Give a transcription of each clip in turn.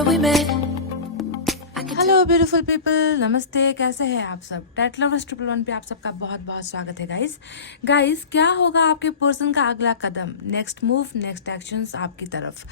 remember we met. Hello beautiful people, नमस्ते। कैसे हैं आप सब? टेट लवर्स 111 पे आप सबका बहुत बहुत स्वागत है गाइस। क्या होगा आपके पर्सन का अगला कदम, नेक्स्ट मूव, नेक्स्ट एक्शंस आपकी तरफ,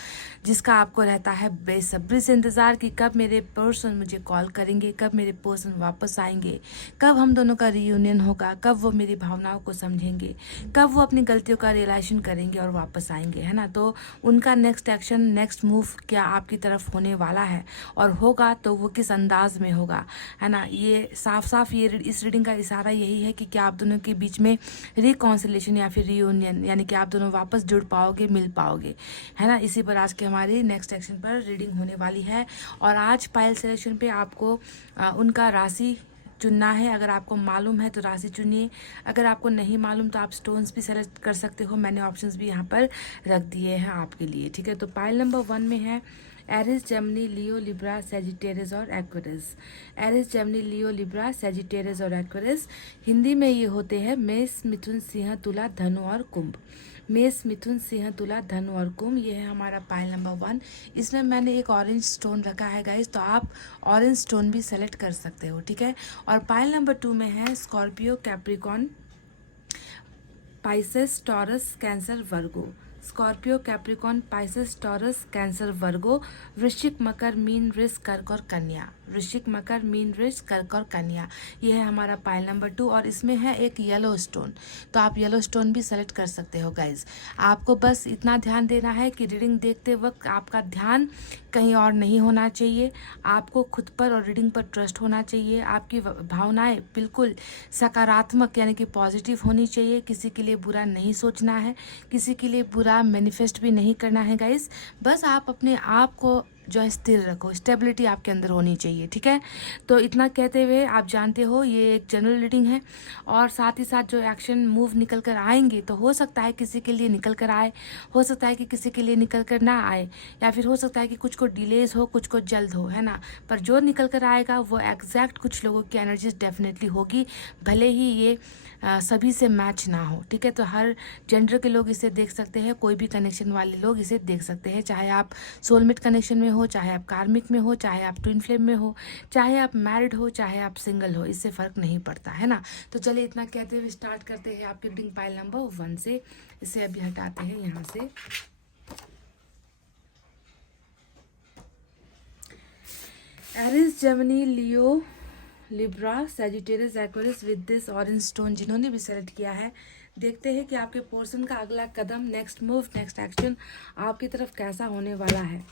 जिसका आपको रहता है बेसब्री से इंतज़ार कि कब मेरे पर्सन मुझे कॉल करेंगे, कब मेरे पर्सन वापस आएंगे, कब हम दोनों का रियूनियन होगा, कब वो मेरी भावनाओं को समझेंगे, कब वो अपनी गलतियों का रियलाइजेशन करेंगे और वापस आएंगे, है ना। तो उनका नेक्स्ट एक्शन, नेक्स्ट मूव क्या आपकी तरफ होने वाला है, और होगा तो वो किस अंदाज में होगा, है ना। ये साफ साफ ये इस रीडिंग का इशारा यही है कि क्या आप दोनों के बीच में रिकॉन्सिलेशन या फिर रियूनियन, यानी कि आप दोनों वापस जुड़ पाओगे, मिल पाओगे, है ना। इसी पर आज की हमारी नेक्स्ट एक्शन पर रीडिंग होने वाली है। और आज पायल सिलेक्शन पे आपको उनका राशि चुनना है। अगर आपको मालूम है तो राशि चुनिए, अगर आपको नहीं मालूम तो आप स्टोन्स भी सेलेक्ट कर सकते हो। मैंने ऑप्शंस भी यहाँ पर रख दिए हैं आपके लिए, ठीक है। तो पायल नंबर 1 में है Eris, Gemini, Leo, Libra, Sagittarius और Aquarius. Eris, Gemini, Leo, Libra, Sagittarius और एक्वेरियस। हिंदी में ये होते हैं मेष, मिथुन, सिंह, तुला, धनु और कुंभ। मेष, मिथुन, सिंह, तुला, धनु और कुंभ, ये है हमारा पायल नंबर 1। इसमें मैंने एक ऑरेंज स्टोन रखा है गाइस, तो आप ऑरेंज स्टोन भी सेलेक्ट कर सकते हो, ठीक है। और पायल नंबर 2 में है Scorpio, Capricorn, Pisces, Taurus, Cancer, Virgo. Scorpio, Capricorn, Pisces, Taurus, Cancer, Virgo. वृश्चिक, मकर, मीन, वृष, कर्क और कन्या। वृश्चिक, मकर, मीन, वृष, कर्क और कन्या, ये है हमारा पायल नंबर 2। और इसमें है एक येलो स्टोन, तो आप येलो स्टोन भी सेलेक्ट कर सकते हो गाइज। आपको बस इतना ध्यान देना है कि रीडिंग देखते वक्त आपका ध्यान कहीं और नहीं होना चाहिए। आपको खुद पर और रीडिंग पर ट्रस्ट होना चाहिए। आपकी भावनाएं बिल्कुल सकारात्मक यानी कि पॉजिटिव होनी चाहिए। किसी के लिए बुरा नहीं सोचना है, किसी के लिए बुरा मैनिफेस्ट भी नहीं करना है गाइस। बस आप अपने आप को जो है स्थिर रखो, स्टेबिलिटी आपके अंदर होनी चाहिए, ठीक है। तो इतना कहते हुए आप जानते हो ये एक जनरल रीडिंग है, और साथ ही साथ जो एक्शन मूव निकल कर आएंगे तो हो सकता है किसी के लिए निकल कर आए, हो सकता है कि किसी के लिए निकल कर ना आए, या फिर हो सकता है कि कुछ को डिलेज हो, कुछ को जल्द हो, है ना। पर जो निकल कर आएगा वो एग्जैक्ट कुछ लोगों की एनर्जीज डेफिनेटली होगी, भले ही ये सभी से मैच ना हो, ठीक है। तो हर जेंडर के लोग इसे देख सकते हैं, कोई भी कनेक्शन वाले लोग इसे देख सकते हैं, चाहे आप सोलमेट कनेक्शन में हो, चाहे आप कार्मिक में हो, चाहे आप ट्विन फ्लेम में हो, चाहे आप मैरिड हो, चाहे आप सिंगल हो, इससे फ़र्क नहीं पड़ता, है ना। तो चलिए इतना कहते हुए स्टार्ट करते हैं आपकी रीडिंग पाइल नंबर 1 से। इसे अभी हटाते हैं यहाँ से। Aries, Gemini, Leo, Libra, Sagittarius, Aquarius with this orange stone, जिन्होंने भी सेलेक्ट किया है, देखते हैं कि आपके पोर्शन का अगला कदम, नेक्स्ट मूव, नेक्स्ट एक्शन आपकी तरफ कैसा होने वाला है।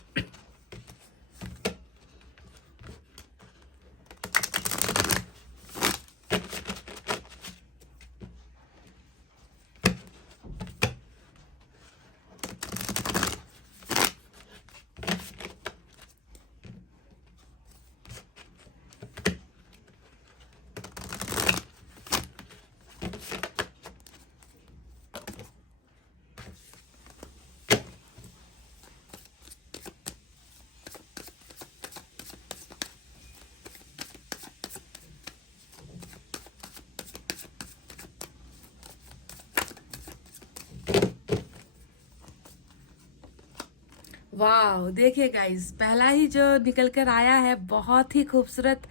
वाह, देखिए गाइस, पहला ही जो निकल कर आया है बहुत ही खूबसूरत,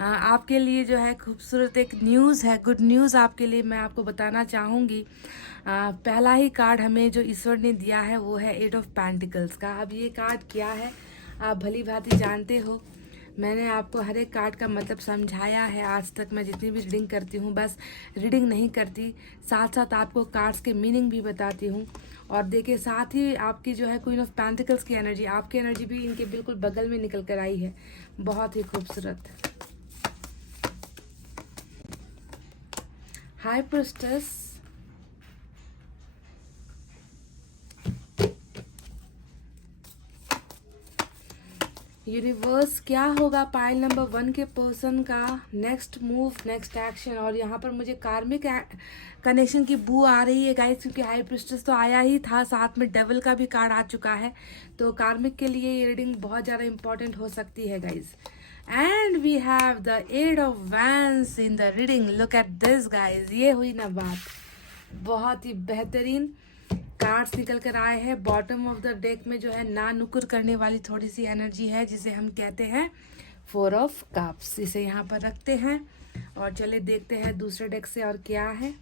आपके लिए जो है खूबसूरत एक न्यूज़ है, गुड न्यूज़ आपके लिए मैं आपको बताना चाहूँगी। पहला ही कार्ड हमें जो ईश्वर ने दिया है वो है 8 ऑफ पेंटिकल्स का। अब ये कार्ड क्या है आप भली भांति जानते हो, मैंने आपको हर एक कार्ड का मतलब समझाया है आज तक। मैं जितनी भी रीडिंग करती हूँ बस रीडिंग नहीं करती, साथ साथ आपको कार्ड्स के मीनिंग भी बताती हूँ। और देखिए साथ ही आपकी जो है क्वीन ऑफ पेंटिकल्स की एनर्जी, आपकी एनर्जी भी इनके बिल्कुल बगल में निकल कर आई है, बहुत ही खूबसूरत। हाई प्रिस्टेस, यूनिवर्स, क्या होगा पाइल नंबर 1 के पर्सन का नेक्स्ट मूव, नेक्स्ट एक्शन। और यहाँ पर मुझे कार्मिक कनेक्शन की बू आ रही है गाइस, क्योंकि हाई प्रिस्टेस तो आया ही था, साथ में डेविल का भी कार्ड आ चुका है, तो कार्मिक के लिए ये रीडिंग बहुत ज़्यादा इंपॉर्टेंट हो सकती है guys. And we have the 8 of wands in the reading. Look at this guys, ये हुई ना बात, बहुत ही बेहतरीन कार्ड्स निकल कर आए हैं। बॉटम ऑफ द डेक में जो है ना नुकुर करने वाली थोड़ी सी एनर्जी है, जिसे हम कहते हैं 4 ऑफ कप्स। इसे यहाँ पर रखते हैं और चले देखते हैं दूसरे डेक से और क्या है।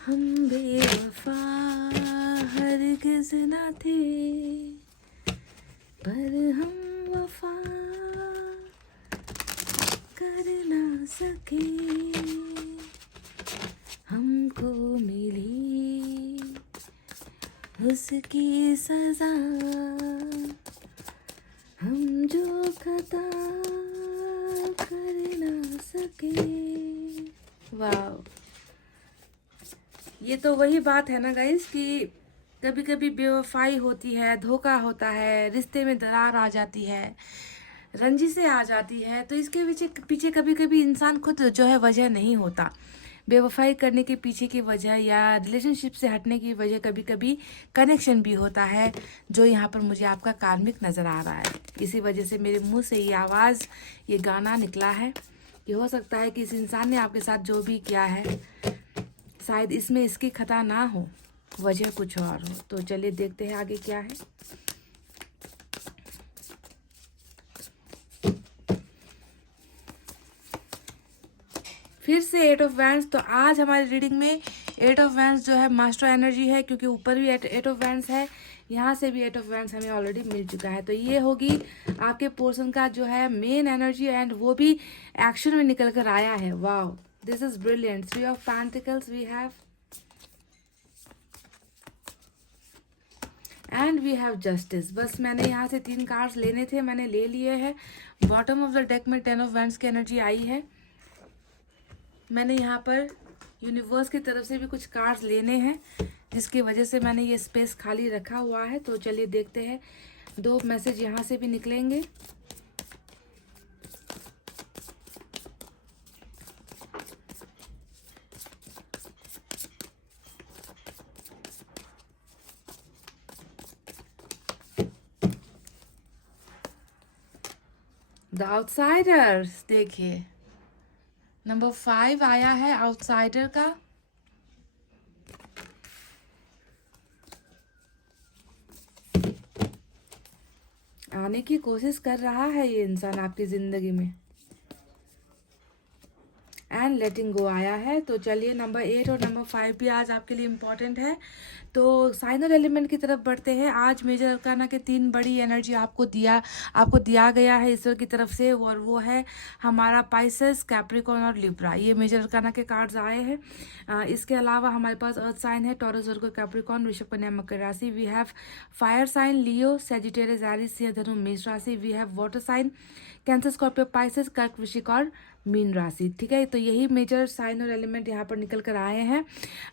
हम बेवफा हरगिज़ ना थे, पर हम वफा कर ना सके। हमको मिली उसकी सजा, हम जो खता कर ना सके। वाह, ये तो वही बात है ना गाइस कि कभी कभी बेवफाई होती है, धोखा होता है, रिश्ते में दरार आ जाती है, रंजिशें आ जाती है। तो इसके पीछे कभी कभी इंसान खुद जो है वजह नहीं होता। बेवफाई करने के पीछे की वजह या रिलेशनशिप से हटने की वजह कभी कभी कनेक्शन भी होता है, जो यहाँ पर मुझे आपका कार्मिक नज़र आ रहा है। इसी वजह से मेरे मुंह से ये आवाज़, ये गाना निकला है कि हो सकता है कि इस इंसान ने आपके साथ जो भी किया है शायद इसमें इसकी खता ना हो, वजह कुछ और हो। तो चलिए देखते हैं आगे क्या है। फिर से 8 ऑफ वैंड्स। तो आज हमारी रीडिंग में 8 ऑफ वैंड्स जो है मास्टर एनर्जी है, क्योंकि ऊपर भी 8 ऑफ वैंड्स है, यहाँ से भी 8 ऑफ वैंड्स हमें ऑलरेडी मिल चुका है। तो ये होगी आपके पोर्शन का जो है मेन एनर्जी, एंड वो भी एक्शन में निकल कर आया है। वाह, this is brilliant. 3 of pentacles we have, and we have justice. बस मैंने यहाँ से 3 कार्ड्स लेने थे, मैंने ले लिए हैं। बॉटम ऑफ द डेक में 10 ऑफ वैंड्स की एनर्जी आई है। मैंने यहाँ पर यूनिवर्स की तरफ से भी कुछ कार्ड्स लेने हैं, जिसकी वजह से मैंने ये स्पेस खाली रखा हुआ है। तो चलिए देखते हैं, 2 मैसेज यहाँ से भी निकलेंगे। द आउटसाइडर्स, देखिए नंबर 5 आया है आउटसाइडर का। आने की कोशिश कर रहा है ये इंसान आपकी जिंदगी में, एंड लेटिंग गो आया है। तो चलिए नंबर 8 और नंबर 5 भी आज आपके लिए इम्पोर्टेंट है। तो साइनर एलिमेंट की तरफ बढ़ते हैं। आज मेजर अरकाना के 3 बड़ी एनर्जी आपको दिया गया है ईश्वर की तरफ से, और वो है हमारा पाइसेस, कैप्रिकॉर्न और लिब्रा। ये मेजर अरकाना के कार्ड्स आए हैं। इसके अलावा हमारे पास अर्थ साइन है, टॉरस, वर्गो, कैप्रिकॉर्न, वृषभ, कन्या, मकर राशि। We have fire sign Leo, Sagittarius, Aries, सिंह, धनु, मेष राशि। We have water sign Cancer, Scorpio, Pisces, कर्क, वृश्चिक और मीन राशि। ठीक है, तो यही मेजर साइन और एलिमेंट यहाँ पर निकल कर आए हैं।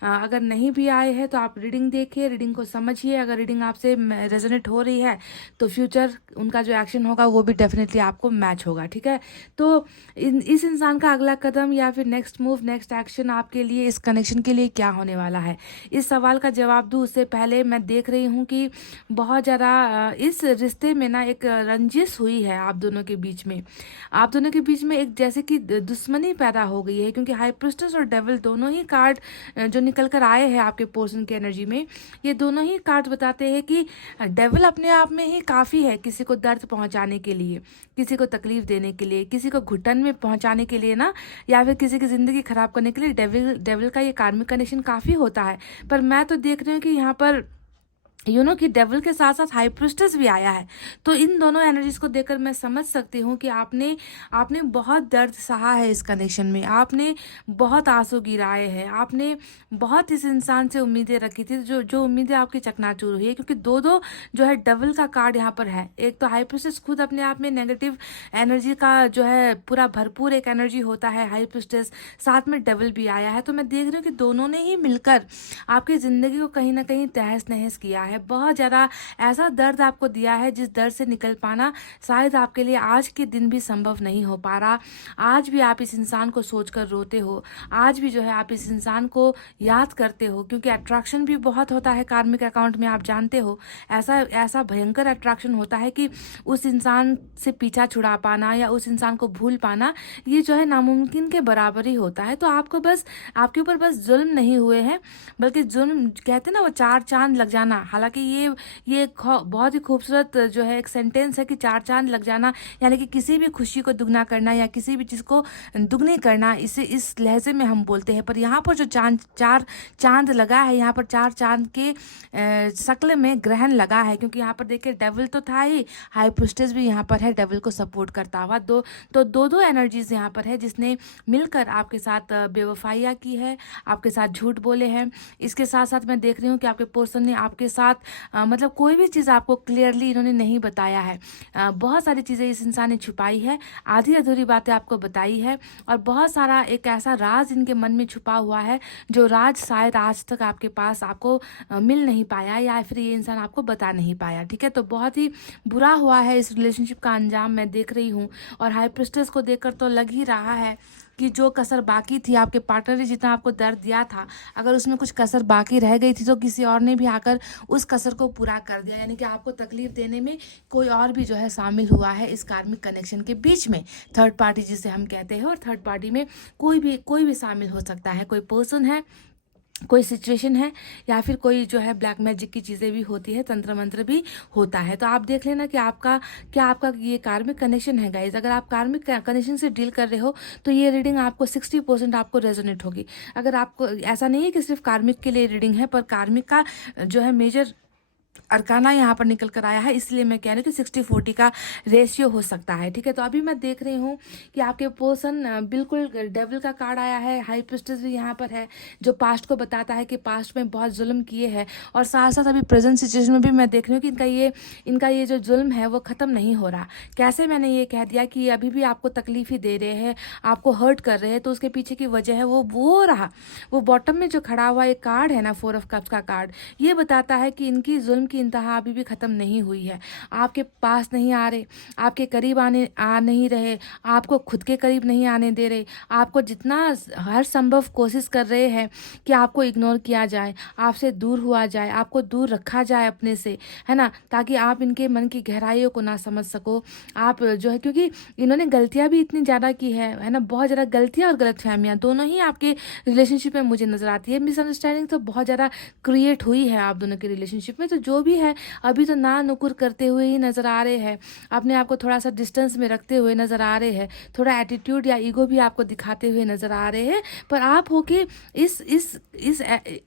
अगर नहीं भी आए हैं तो आप रीडिंग देखिए, रीडिंग को समझिए। अगर रीडिंग आपसे रेजोनेट हो रही है तो फ्यूचर उनका जो एक्शन होगा वो भी डेफिनेटली आपको मैच होगा। ठीक है, तो इस इंसान का अगला कदम या फिर नेक्स्ट मूव, नेक्स्ट एक्शन आपके लिए, इस कनेक्शन के लिए क्या होने वाला है, इस सवाल का जवाब दूँ उससे पहले मैं देख रही हूँ कि बहुत ज़्यादा इस रिश्ते में ना एक रंजिश हुई है आप दोनों के बीच में। आप दोनों के बीच में एक जैसे कि दुश्मनी पैदा हो गई है, क्योंकि हाई प्रिस्टेस और डेविल दोनों ही कार्ड जो निकल कर आए हैं आपके पोर्शन की एनर्जी में, ये दोनों ही कार्ड बताते हैं कि डेविल अपने आप में ही काफ़ी है किसी को दर्द पहुंचाने के लिए, किसी को तकलीफ देने के लिए, किसी को घुटन में पहुंचाने के लिए ना, या फिर किसी की ज़िंदगी खराब करने के लिए डेविल का ये कार्मिक कनेक्शन काफ़ी होता है। पर मैं तो देख रही हूँ कि यहाँ पर कि डेविल के साथ साथ हाई प्रिस्टेस भी आया है। तो इन दोनों एनर्जीज को देखकर मैं समझ सकती हूँ कि आपने बहुत दर्द सहा है इस कनेक्शन में, आपने बहुत आंसू गिराए हैं, आपने बहुत इस इंसान से उम्मीदें रखी थी, जो उम्मीदें आपकी चकनाचूर हुई है। क्योंकि दो जो है डेविल का कार्ड यहाँ पर है। एक तो हाई प्रिस्टेस खुद अपने आप में नेगेटिव एनर्जी का जो है पूरा भरपूर एक एनर्जी होता है हाई प्रिस्टेस, साथ में डेविल भी आया है। तो मैं देख रही हूँ कि दोनों ने ही मिलकर आपकी ज़िंदगी को कहीं ना कहीं तहस नहस किया है। है, बहुत ज़्यादा ऐसा दर्द आपको दिया है जिस दर्द से निकल पाना शायद आपके लिए आज के दिन भी संभव नहीं हो पा रहा। आज भी आप इस इंसान को सोचकर रोते हो, आज भी जो है आप इस इंसान को याद करते हो, क्योंकि अट्रैक्शन भी बहुत होता है कार्मिक अकाउंट में, आप जानते हो। ऐसा ऐसा भयंकर अट्रैक्शन होता है कि उस इंसान से पीछा छुड़ा पाना या उस इंसान को भूल पाना, ये जो है नामुमकिन के बराबर ही होता है। तो आपको बस, आपके ऊपर बस जुल्म नहीं हुए हैं, बल्कि जुल्म कहते हैं ना वो चार चांद लग जाना। हालांकि ये एक बहुत ही खूबसूरत जो है एक सेंटेंस है कि चार चांद लग जाना, यानी कि किसी भी खुशी को दुगना करना या किसी भी चीज़ को दुगनी करना, इसे इस लहजे में हम बोलते हैं। पर यहाँ पर जो चार चांद लगा है, यहाँ पर चार चांद के शक्ल में ग्रहण लगा है, क्योंकि यहाँ पर देखिए डेविल तो था ही, हाई प्रीस्टेस भी यहाँ पर है डेविल को सपोर्ट करता हुआ। दो एनर्जीज यहाँ पर है जिसने मिलकर आपके साथ बेवफाइयाँ की है, आपके साथ झूठ बोले हैं। इसके साथ साथ मैं देख रही हूँ कि आपके पर्सन ने आपके साथ मतलब कोई भी चीज़ आपको क्लियरली इन्होंने नहीं बताया है। बहुत सारी चीज़ें इस इंसान ने छुपाई है, आधी अधूरी बातें आपको बताई है, और बहुत सारा एक ऐसा राज इनके मन में छुपा हुआ है जो राज शायद आज तक आपके पास आपको मिल नहीं पाया, या फिर ये इंसान आपको बता नहीं पाया। ठीक है, तो बहुत ही बुरा हुआ है इस रिलेशनशिप का अंजाम, मैं देख रही हूँ। और हाई प्रीस्टेस को देखकर तो लग ही रहा है कि जो कसर बाकी थी, आपके पार्टनर ने जितना आपको दर्द दिया था, अगर उसमें कुछ कसर बाकी रह गई थी तो किसी और ने भी आकर उस कसर को पूरा कर दिया। यानी कि आपको तकलीफ देने में कोई और भी जो है शामिल हुआ है इस कार्मिक कनेक्शन के बीच में। थर्ड पार्टी जिसे हम कहते हैं, और थर्ड पार्टी में कोई भी शामिल हो सकता है। कोई पर्सन है, कोई सिचुएशन है, या फिर कोई जो है ब्लैक मैजिक की चीज़ें भी होती है, तंत्र मंत्र भी होता है। तो आप देख लेना कि आपका ये कार्मिक कनेक्शन है गाइज। अगर आप कार्मिक कनेक्शन से डील कर रहे हो तो ये रीडिंग आपको 60% आपको रेजोनेट होगी। अगर आपको ऐसा नहीं है कि सिर्फ कार्मिक के लिए रीडिंग है, पर कार्मिक का जो है मेजर अरकाना यहाँ पर निकल कर आया है, इसलिए मैं कह रही हूँ कि 60-40 का रेशियो हो सकता है। ठीक है, तो अभी मैं देख रही हूँ कि आपके पर्सन बिल्कुल डेविल का कार्ड आया है, हाई प्रीस्टेस भी यहाँ पर है, जो पास्ट को बताता है कि पास्ट में बहुत जुल्म किए हैं। और साथ साथ अभी प्रेजेंट सिचुएशन में भी मैं देख रही हूँ कि इनका ये जो जुल्म है वो ख़त्म नहीं हो रहा। कैसे मैंने ये कह दिया कि अभी भी आपको तकलीफ ही दे रहे हैं, आपको हर्ट कर रहे हैं, तो उसके पीछे की वजह है वो बॉटम में जो खड़ा हुआ एक कार्ड है ना, 4 ऑफ कप्स का कार्ड, ये बताता है कि इनकी जुल्म की इंतहा अभी भी ख़त्म नहीं हुई है। आपके पास नहीं आ रहे, आपके करीब आ नहीं रहे, आपको खुद के करीब नहीं आने दे रहे, आपको जितना हर संभव कोशिश कर रहे हैं कि आपको इग्नोर किया जाए, आपसे दूर हुआ जाए, आपको दूर रखा जाए अपने से, है ना, ताकि आप इनके मन की गहराइयों को ना समझ सको। आप जो है, क्योंकि इन्होंने गलतियां भी इतनी ज़्यादा की है ना, बहुत ज़्यादा गलतियां और गलतफहमियां दोनों ही आपके रिलेशनशिप में मुझे नज़र आती है। मिसअंडरस्टैंडिंग तो बहुत ज़्यादा क्रिएट हुई है आप दोनों के रिलेशनशिप में। तो जो भी है अभी तो ना नुकुर करते हुए ही नज़र आ रहे हैं, अपने आप को थोड़ा सा डिस्टेंस में रखते हुए नज़र आ रहे हैं, थोड़ा एटीट्यूड या ईगो भी आपको दिखाते हुए नज़र आ रहे हैं। पर आप हो के इस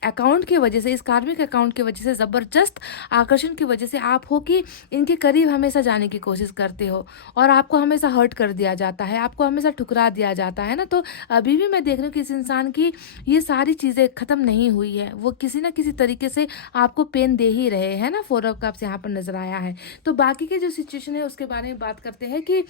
अकाउंट की वजह से, इस कार्मिक अकाउंट की वजह से, ज़बरदस्त आकर्षण की वजह से आप हो कि इनके करीब हमेशा जाने की कोशिश करते हो, और आपको हमेशा हर्ट कर दिया जाता है, आपको हमेशा ठुकरा दिया जाता है ना। तो अभी भी मैं देख रही हूँ कि इस इंसान की ये सारी चीज़ें ख़त्म नहीं हुई है, वो किसी ना किसी तरीके से आपको पेन दे ही रहे हैं ना। 4 ऑफ कप्स यहाँ पर नजर आया है। तो बाकी के जो सिचुएशन है उसके बारे में बात करते हैं कि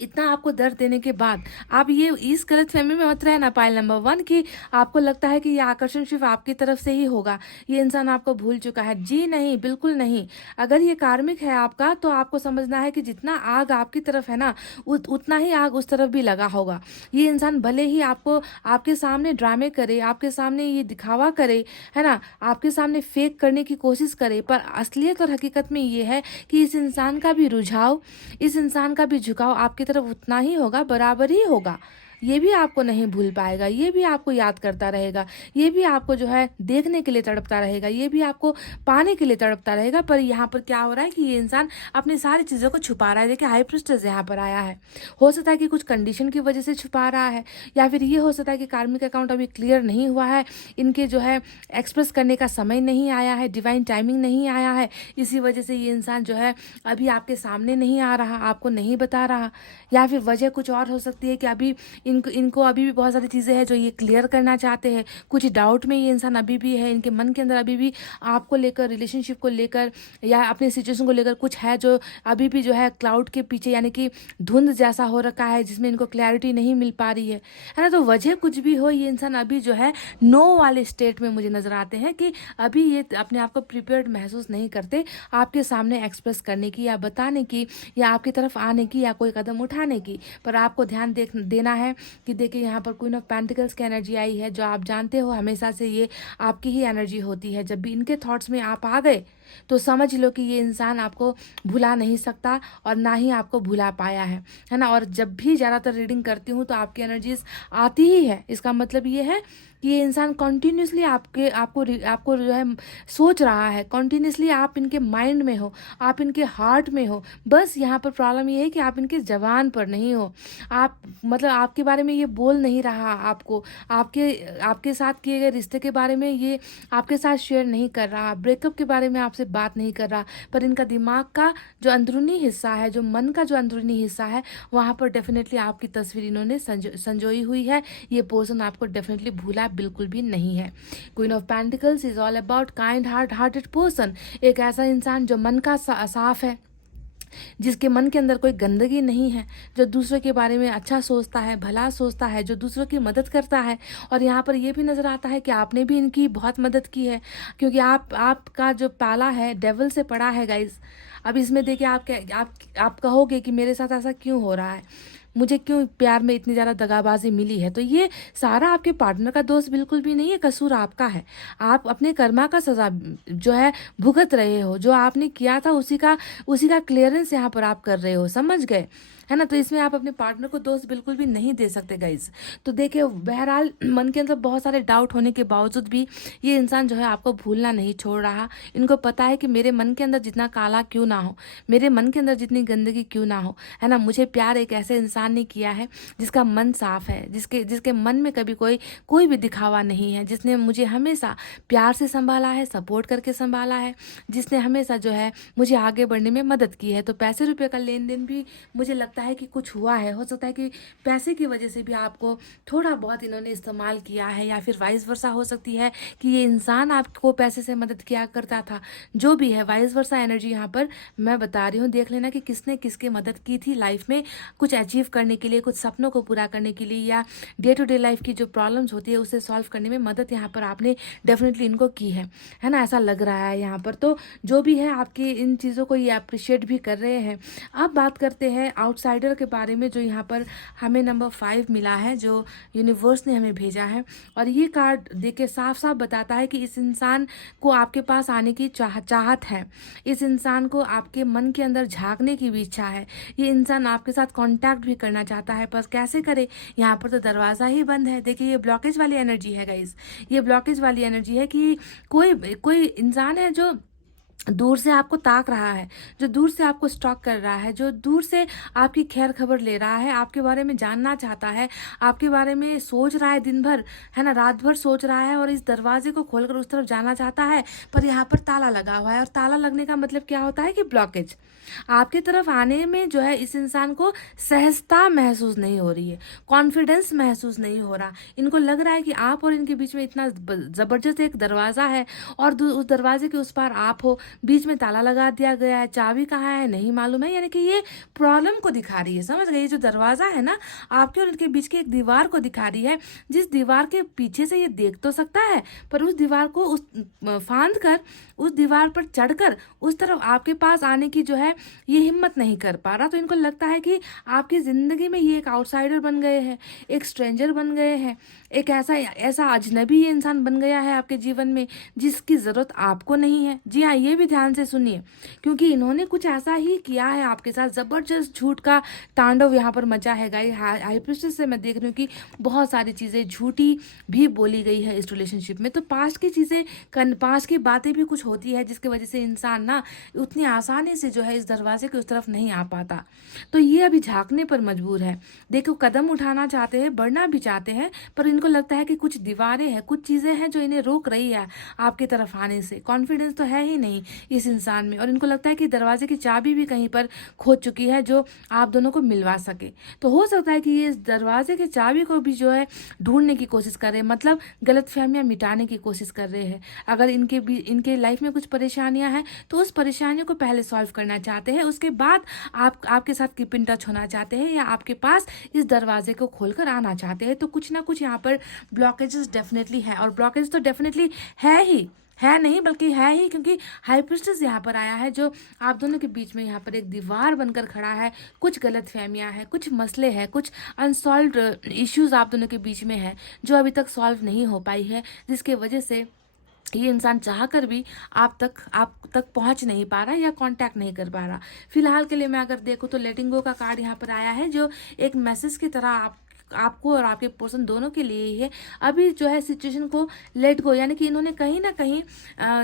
इतना आपको दर्द देने के बाद आप ये इस गलत फहमी में मत रहना, पाइल नंबर 1, कि आपको लगता है कि ये आकर्षण सिर्फ आपकी तरफ से ही होगा, ये इंसान आपको भूल चुका है। जी नहीं, बिल्कुल नहीं। अगर ये कार्मिक है आपका तो आपको समझना है कि जितना आग आपकी तरफ है ना, उतना ही आग उस तरफ भी लगा होगा। ये इंसान भले ही आपके सामने ड्रामे करे, आपके सामने ये दिखावा करे, है ना, आपके सामने फेक करने की कोशिश करे, पर असलियत और हकीकत में ये है कि इस इंसान का भी रुझाव, इस इंसान का भी झुकाव आपकी तरफ उतना ही होगा, बराबर ही होगा। ये भी आपको नहीं भूल पाएगा, ये भी आपको याद करता रहेगा, ये भी आपको जो है देखने के लिए तड़पता रहेगा, ये भी आपको पाने के लिए तड़पता रहेगा। पर यहाँ पर क्या हो रहा है कि ये इंसान अपनी सारी चीज़ों को छुपा रहा है। देखिए हाई प्रीस्टेस यहाँ पर आया है, हो सकता है कि कुछ कंडीशन की वजह से छुपा रहा है, या फिर ये हो सकता है कि कार्मिक अकाउंट अभी क्लियर नहीं हुआ है, इनके जो है एक्सप्रेस करने का समय नहीं आया है, डिवाइन टाइमिंग नहीं आया है, इसी वजह से ये इंसान जो है अभी आपके सामने नहीं आ रहा, आपको नहीं बता रहा। या फिर वजह कुछ और हो सकती है कि अभी इनको इनको अभी भी बहुत सारी चीज़ें हैं जो ये क्लियर करना चाहते हैं। कुछ डाउट में ये इंसान अभी भी है, इनके मन के अंदर अभी भी आपको लेकर, रिलेशनशिप को लेकर या अपने सिचुएशन को लेकर कुछ है जो अभी भी जो है क्लाउड के पीछे, यानी कि धुंध जैसा हो रखा है जिसमें इनको क्लैरिटी नहीं मिल पा रही है ना। तो वजह कुछ भी हो, ये इंसान अभी जो है नो वाले स्टेट में मुझे नज़र आते हैं कि अभी ये अपने आप को प्रिपेयर्ड महसूस नहीं करते आपके सामने एक्सप्रेस करने की या बताने की या आपकी तरफ आने की या कोई कदम उठाने की। पर आपको ध्यान देना है कि देखिए यहाँ पर क्वीन ऑफ पेंटिकल्स की एनर्जी आई है, जो आप जानते हो हमेशा से ये आपकी ही एनर्जी होती है। जब भी इनके थॉट्स में आप आ गए तो समझ लो कि ये इंसान आपको भुला नहीं सकता और ना ही आपको भुला पाया है ना। और जब भी ज़्यादातर रीडिंग करती हूँ तो आपकी एनर्जीज आती ही है, इसका मतलब ये है कि ये इंसान कॉन्टीन्यूसली आपको जो है सोच रहा है, कॉन्टीन्यूसली आप इनके माइंड में हो, आप इनके हार्ट में हो। बस यहाँ पर प्रॉब्लम ये है कि आप इनके जबान पर नहीं हो। आप मतलब आपके बारे में ये बोल नहीं रहा, आपको आपके साथ किए गए रिश्ते के बारे में ये आपके साथ शेयर नहीं कर रहा, ब्रेकअप के बारे में आपसे बात नहीं कर रहा। पर इनका दिमाग का जो अंदरूनी हिस्सा है, जो मन का जो अंदरूनी हिस्सा है, वहाँ पर डेफिनेटली आपकी तस्वीर इन्होंने संजोई हुई है। ये पर्सन आपको डेफिनेटली भूला बिल्कुल भी नहीं है। Queen of pentacles is all about kind hearted person, एक ऐसा इंसान जो मन का साफ है, जिसके मन के अंदर कोई गंदगी नहीं है, जो दूसरों के बारे में अच्छा सोचता है, भला सोचता है, जो दूसरों की मदद करता है। और यहाँ पर ये भी नज़र आता है कि आपने भी इनकी बहुत मदद की है, क्योंकि आपका जो पाला है डेविल से पड़ा है गाइस। अब इसमें देखिए आप कहोगे कि मेरे साथ ऐसा क्यों हो रहा है, मुझे क्यों प्यार में इतनी ज़्यादा दगाबाजी मिली है। तो ये सारा आपके पार्टनर का दोष बिल्कुल भी नहीं है, कसूर आपका है। आप अपने कर्मा का सज़ा जो है भुगत रहे हो, जो आपने किया था उसी का क्लियरेंस यहाँ पर आप कर रहे हो, समझ गए है ना। तो इसमें आप अपने पार्टनर को दोष बिल्कुल भी नहीं दे सकते गाइज। तो देखिए बहरहाल मन के अंदर बहुत सारे डाउट होने के बावजूद भी ये इंसान जो है आपको भूलना नहीं छोड़ रहा। इनको पता है कि मेरे मन के अंदर जितना काला क्यों ना हो, मेरे मन के अंदर जितनी गंदगी क्यों ना हो, है ना, मुझे प्यार एक ऐसे इंसान ने किया है जिसका मन साफ है, जिसके मन में कभी कोई भी दिखावा नहीं है, जिसने मुझे हमेशा प्यार से संभाला है, सपोर्ट करके संभाला है, जिसने हमेशा जो है मुझे आगे बढ़ने में मदद की है। तो पैसे रुपये का लेन देन भी मुझे लगता है कि कुछ हुआ है। हो सकता है कि पैसे की वजह से भी आपको थोड़ा बहुत इन्होंने इस्तेमाल किया है, या फिर वाइस वर्सा हो सकती है कि ये इंसान आपको पैसे से मदद किया करता था। जो भी है वाइस वर्सा एनर्जी यहाँ पर मैं बता रही हूँ। देख लेना कि किसने किसकी मदद की थी लाइफ में कुछ अचीव करने के लिए, कुछ सपनों को पूरा करने के लिए, या डे टू डे लाइफ की जो प्रॉब्लम्स होती है उसे सॉल्व करने में मदद यहाँ पर आपने डेफिनेटली इनको की है ना, ऐसा लग रहा है यहाँ पर। तो जो भी है आपकी इन चीज़ों को ये अप्रिशिएट भी कर रहे हैं। अब बात करते हैं आउटसाइडर के बारे में, जो यहाँ पर हमें नंबर 5 मिला है, जो यूनिवर्स ने हमें भेजा है। और ये कार्ड देख के साफ साफ बताता है कि इस इंसान को आपके पास आने की चाहत है, इस इंसान को आपके मन के अंदर झांकने की भी इच्छा है। ये इंसान आपके साथ कांटेक्ट भी करना चाहता है, पर कैसे करे, यहाँ पर तो दरवाज़ा ही बंद है। देखिए ये ब्लॉकेज वाली एनर्जी है गाइस, ये ब्लॉकेज वाली एनर्जी है कि कोई इंसान है जो दूर से आपको ताक रहा है, जो दूर से आपको स्टॉक कर रहा है, जो दूर से आपकी खैर खबर ले रहा है, आपके बारे में जानना चाहता है, आपके बारे में सोच रहा है दिन भर, है ना, रात भर सोच रहा है और इस दरवाजे को खोलकर उस तरफ जाना चाहता है। पर यहाँ पर ताला लगा हुआ है, और ताला लगने का मतलब क्या होता है कि ब्लॉकेज। आपकी तरफ आने में जो है इस इंसान को सहजता महसूस नहीं हो रही है, कॉन्फिडेंस महसूस नहीं हो रहा। इनको लग रहा है कि आप और इनके बीच में इतना ज़बरदस्त एक दरवाज़ा है और उस दरवाजे के उस पार आप हो, बीच में ताला लगा दिया गया है, चाबी कहाँ है नहीं मालूम है। यानी कि ये प्रॉब्लम को दिखा रही है, समझ गए। ये जो दरवाज़ा है ना, आपके और इनके बीच की एक दीवार को दिखा रही है, जिस दीवार के पीछे से ये देख तो सकता है, पर उस दीवार को फांद कर, उस दीवार पर चढ़कर उस तरफ आपके पास आने की जो है ये हिम्मत नहीं कर पा रहा। तो इनको लगता है कि आपकी ज़िंदगी में ये एक आउटसाइडर बन गए हैं, एक स्ट्रेंजर बन गए हैं, एक ऐसा अजनबी इंसान बन गया है आपके जीवन में जिसकी ज़रूरत आपको नहीं है। जी हाँ, ये भी ध्यान से सुनिए, क्योंकि इन्होंने कुछ ऐसा ही किया है आपके साथ, ज़बरदस्त झूठ का तांडव यहाँ पर मचा है गाइस। हाई प्रीस्टेस से मैं देख रही हूँ कि बहुत सारी चीज़ें झूठी भी बोली गई है इस रिलेशनशिप में। तो पास्ट की चीज़ें, पास्ट की बातें भी कुछ होती है जिसकी वजह से इंसान ना उतनी आसानी से जो है इस दरवाजे के उस तरफ नहीं आ पाता। तो ये अभी झांकने पर मजबूर है। देखो कदम उठाना चाहते हैं, बढ़ना भी चाहते हैं, पर इनको लगता है कि कुछ दीवारें हैं, कुछ चीज़ें हैं जो इन्हें रोक रही है आपकी तरफ आने से। कॉन्फिडेंस तो है ही नहीं, इस इंसान में, और इनको लगता है कि दरवाजे की चाबी भी कहीं पर खो चुकी है जो आप दोनों को मिलवा सके। तो हो सकता है कि ये इस दरवाजे की चाबी को भी जो है ढूंढने की कोशिश कर रहे हैं, मतलब गलतफहमियां मिटाने की कोशिश कर रहे हैं। अगर इनके लाइफ में कुछ परेशानियां हैं तो उस परेशानियों को पहले सॉल्व करना चाहते हैं, उसके बाद आपके साथ कीप इन टच होना चाहते हैं या आपके पास इस दरवाजे को खोलकर आना चाहते हैं। तो कुछ ना कुछ यहाँ पर ब्लॉकेजेस डेफिनेटली है, और ब्लॉकेज तो डेफिनेटली है ही, है नहीं बल्कि है ही, क्योंकि हाई प्रीस्टेस यहाँ पर आया है जो आप दोनों के बीच में यहाँ पर एक दीवार बनकर खड़ा है। कुछ गलतफहमियां हैं, कुछ मसले हैं, कुछ अनसॉल्व्ड इश्यूज आप दोनों के बीच में है जो अभी तक सॉल्व नहीं हो पाई है, जिसके वजह से ये इंसान चाह कर भी आप तक पहुंच नहीं पा रहा या कांटेक्ट नहीं कर पा रहा। फिलहाल के लिए मैं अगर देखूँ तो लेटिंग गो का कार्ड यहाँ पर आया है जो एक मैसेज की तरह आपको और आपके पर्सन दोनों के लिए ही है। अभी जो है सिचुएशन को लेट गो, यानी कि इन्होंने कहीं ना कहीं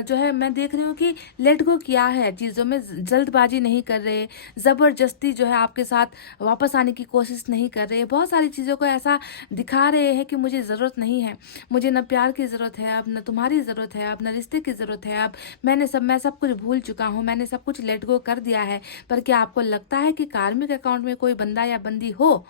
जो है मैं देख रही हूँ कि लेट गो किया है चीज़ों में, जल्दबाजी नहीं कर रहे, ज़बरदस्ती जो है आपके साथ वापस आने की कोशिश नहीं कर रहे, बहुत सारी चीज़ों को ऐसा दिखा रहे हैं कि मुझे ज़रूरत नहीं है, मुझे न प्यार की ज़रूरत है अब, न तुम्हारी ज़रूरत है अब, न रिश्ते की ज़रूरत है अब, मैं सब कुछ भूल चुका हूँ, मैंने सब कुछ लेट गो कर दिया है। पर क्या आपको लगता है कि कार्मिक अकाउंट में कोई बंदा या बंदी हो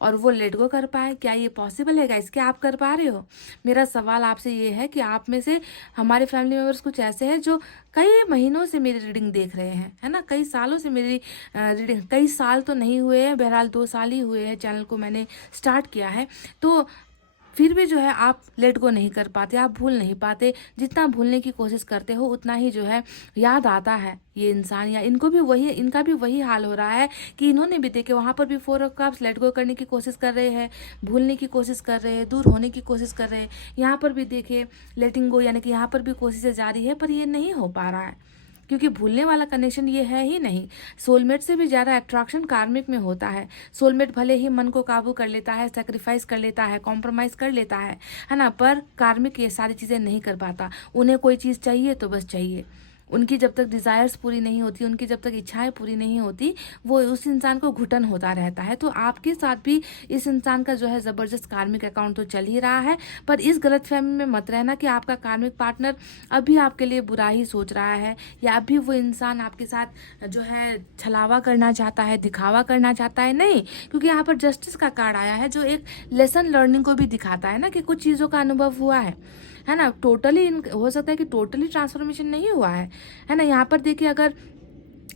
और वो लेट गो कर पाए? क्या ये पॉसिबल है गाइस? क्या आप कर पा रहे हो? मेरा सवाल आपसे ये है कि आप में से हमारे फैमिली मेंबर्स कुछ ऐसे हैं जो कई महीनों से मेरी रीडिंग देख रहे हैं, है ना, कई सालों से मेरी रीडिंग, कई साल तो नहीं हुए हैं, बहरहाल 2 साल ही हुए हैं चैनल को मैंने स्टार्ट किया है, तो फिर भी जो है आप लेट गो नहीं कर पाते, आप भूल नहीं पाते। जितना भूलने की कोशिश करते हो उतना ही जो है याद आता है ये इंसान, या इनका भी वही हाल हो रहा है कि इन्होंने भी देखे वहाँ पर भी 4 ऑफ कप्स लेट गो करने की कोशिश कर रहे हैं, भूलने की कोशिश कर रहे हैं, दूर होने की कोशिश कर रहे हैं। यहाँ पर भी देखिए लेटिंग गो, यानी कि यहाँ पर भी कोशिशें जारी है, पर ये नहीं हो पा रहा है क्योंकि भूलने वाला कनेक्शन ये है ही नहीं। सोलमेट से भी ज़्यादा अट्रैक्शन कार्मिक में होता है। सोलमेट भले ही मन को काबू कर लेता है, सेक्रीफाइस कर लेता है, कॉम्प्रोमाइज़ कर लेता है ना, पर कार्मिक ये सारी चीज़ें नहीं कर पाता। उन्हें कोई चीज़ चाहिए तो बस चाहिए, उनकी जब तक डिज़ायर्स पूरी नहीं होती, उनकी जब तक इच्छाएं पूरी नहीं होती, वो उस इंसान को घुटन होता रहता है। तो आपके साथ भी इस इंसान का जो है ज़बरदस्त कार्मिक अकाउंट तो चल ही रहा है, पर इस गलतफहमी में मत रहना कि आपका कार्मिक पार्टनर अभी आपके लिए बुरा ही सोच रहा है, या अभी वो इंसान आपके साथ जो है छलावा करना चाहता है, दिखावा करना चाहता है। नहीं, क्योंकि यहाँ पर जस्टिस का कार्ड आया है जो एक लेसन लर्निंग को भी दिखाता है ना, कि कुछ चीज़ों का अनुभव हुआ है ना। टोटली हो सकता है कि टोटली ट्रांसफॉर्मेशन नहीं हुआ है ना। यहाँ पर देखिए अगर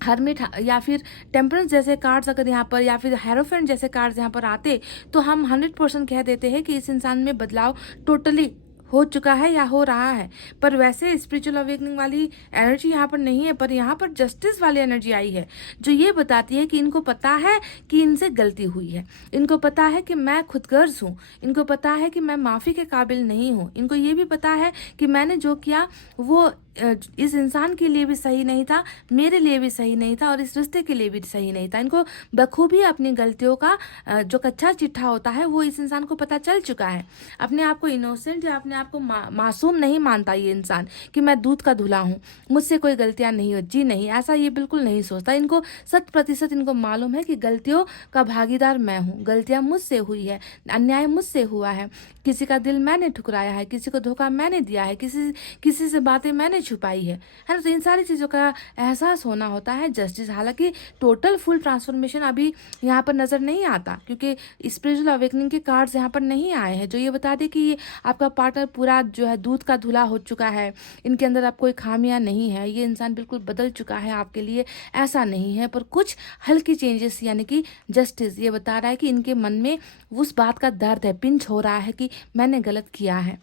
हर्मिट या फिर टेम्परेंस जैसे कार्ड्स अगर यहाँ पर, या फिर हेरोफेंट जैसे कार्ड्स यहाँ पर आते, तो हम 100% कह देते हैं कि इस इंसान में बदलाव टोटली हो चुका है या हो रहा है। पर वैसे स्पिरिचुअल अवेकनिंग वाली एनर्जी यहाँ पर नहीं है, पर यहाँ पर जस्टिस वाली एनर्जी आई है जो ये बताती है कि इनको पता है कि इनसे गलती हुई है, इनको पता है कि मैं खुदगर्ज हूँ, इनको पता है कि मैं माफ़ी के काबिल नहीं हूँ, इनको ये भी पता है कि मैंने जो किया वो इस इंसान के लिए भी सही नहीं था, मेरे लिए भी सही नहीं था, और इस रिश्ते के लिए भी सही नहीं था। इनको बखूबी अपनी गलतियों का जो कच्चा चिट्ठा होता है वो इस इंसान को पता चल चुका है। अपने आप को इनोसेंट या अपने आप को मासूम नहीं मानता ये इंसान कि मैं दूध का धुला हूँ, मुझसे कोई गलतियाँ नहीं हो, जी नहीं, ऐसा ये बिल्कुल नहीं सोचता। इनको 100% इनको मालूम है कि गलतियों का भागीदार मैं हूँ, गलतियाँ मुझसे हुई है, अन्याय मुझसे हुआ है, किसी का दिल मैंने ठुकराया है, किसी को धोखा मैंने दिया है, किसी से बातें मैंने छुपाई है ना। तो इन सारी चीज़ों का एहसास होना होता है जस्टिस। हालांकि टोटल फुल ट्रांसफॉर्मेशन अभी यहाँ पर नज़र नहीं आता, क्योंकि स्पिरिचुअल अवेकनिंग के कार्ड्स यहाँ पर नहीं आए हैं जो ये बता दे कि ये आपका पार्टनर पूरा जो है दूध का धुला हो चुका है, इनके अंदर अब कोई खामियां नहीं है, ये इंसान बिल्कुल बदल चुका है आपके लिए, ऐसा नहीं है। पर कुछ हल्की चेंजेस, यानी कि जस्टिस ये बता रहा है कि इनके मन में उस बात का दर्द है, पिंच हो रहा है कि मैंने गलत किया है,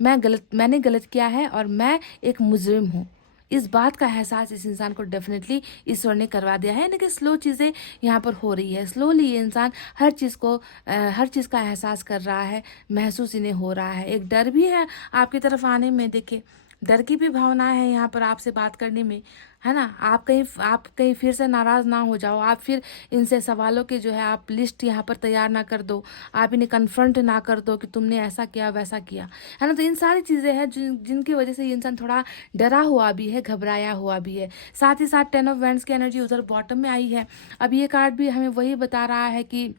मैंने गलत किया है और मैं एक मुजरिम हूँ। इस बात का एहसास इस इंसान को डेफिनेटली ईश्वर ने करवा दिया है, यानी कि स्लो चीज़ें यहाँ पर हो रही है। स्लोली ये इंसान हर चीज़ का एहसास कर रहा है, महसूस इन्हें हो रहा है। एक डर भी है आपकी तरफ आने में, देखिए डर की भी भावना है यहाँ पर आपसे बात करने में, है ना। आप कहीं फिर से नाराज़ ना हो जाओ, आप फिर इनसे सवालों की जो है आप लिस्ट यहाँ पर तैयार ना कर दो, आप इन्हें कन्फ्रंट ना कर दो कि तुमने ऐसा किया वैसा किया, है ना। तो इन सारी चीज़ें हैं जिनकी वजह से ये इंसान थोड़ा डरा हुआ भी है, घबराया हुआ भी है। साथ ही साथ 10 ऑफ वैंड्स की एनर्जी उधर बॉटम में आई है। अब ये कार्ड भी हमें वही बता रहा है कि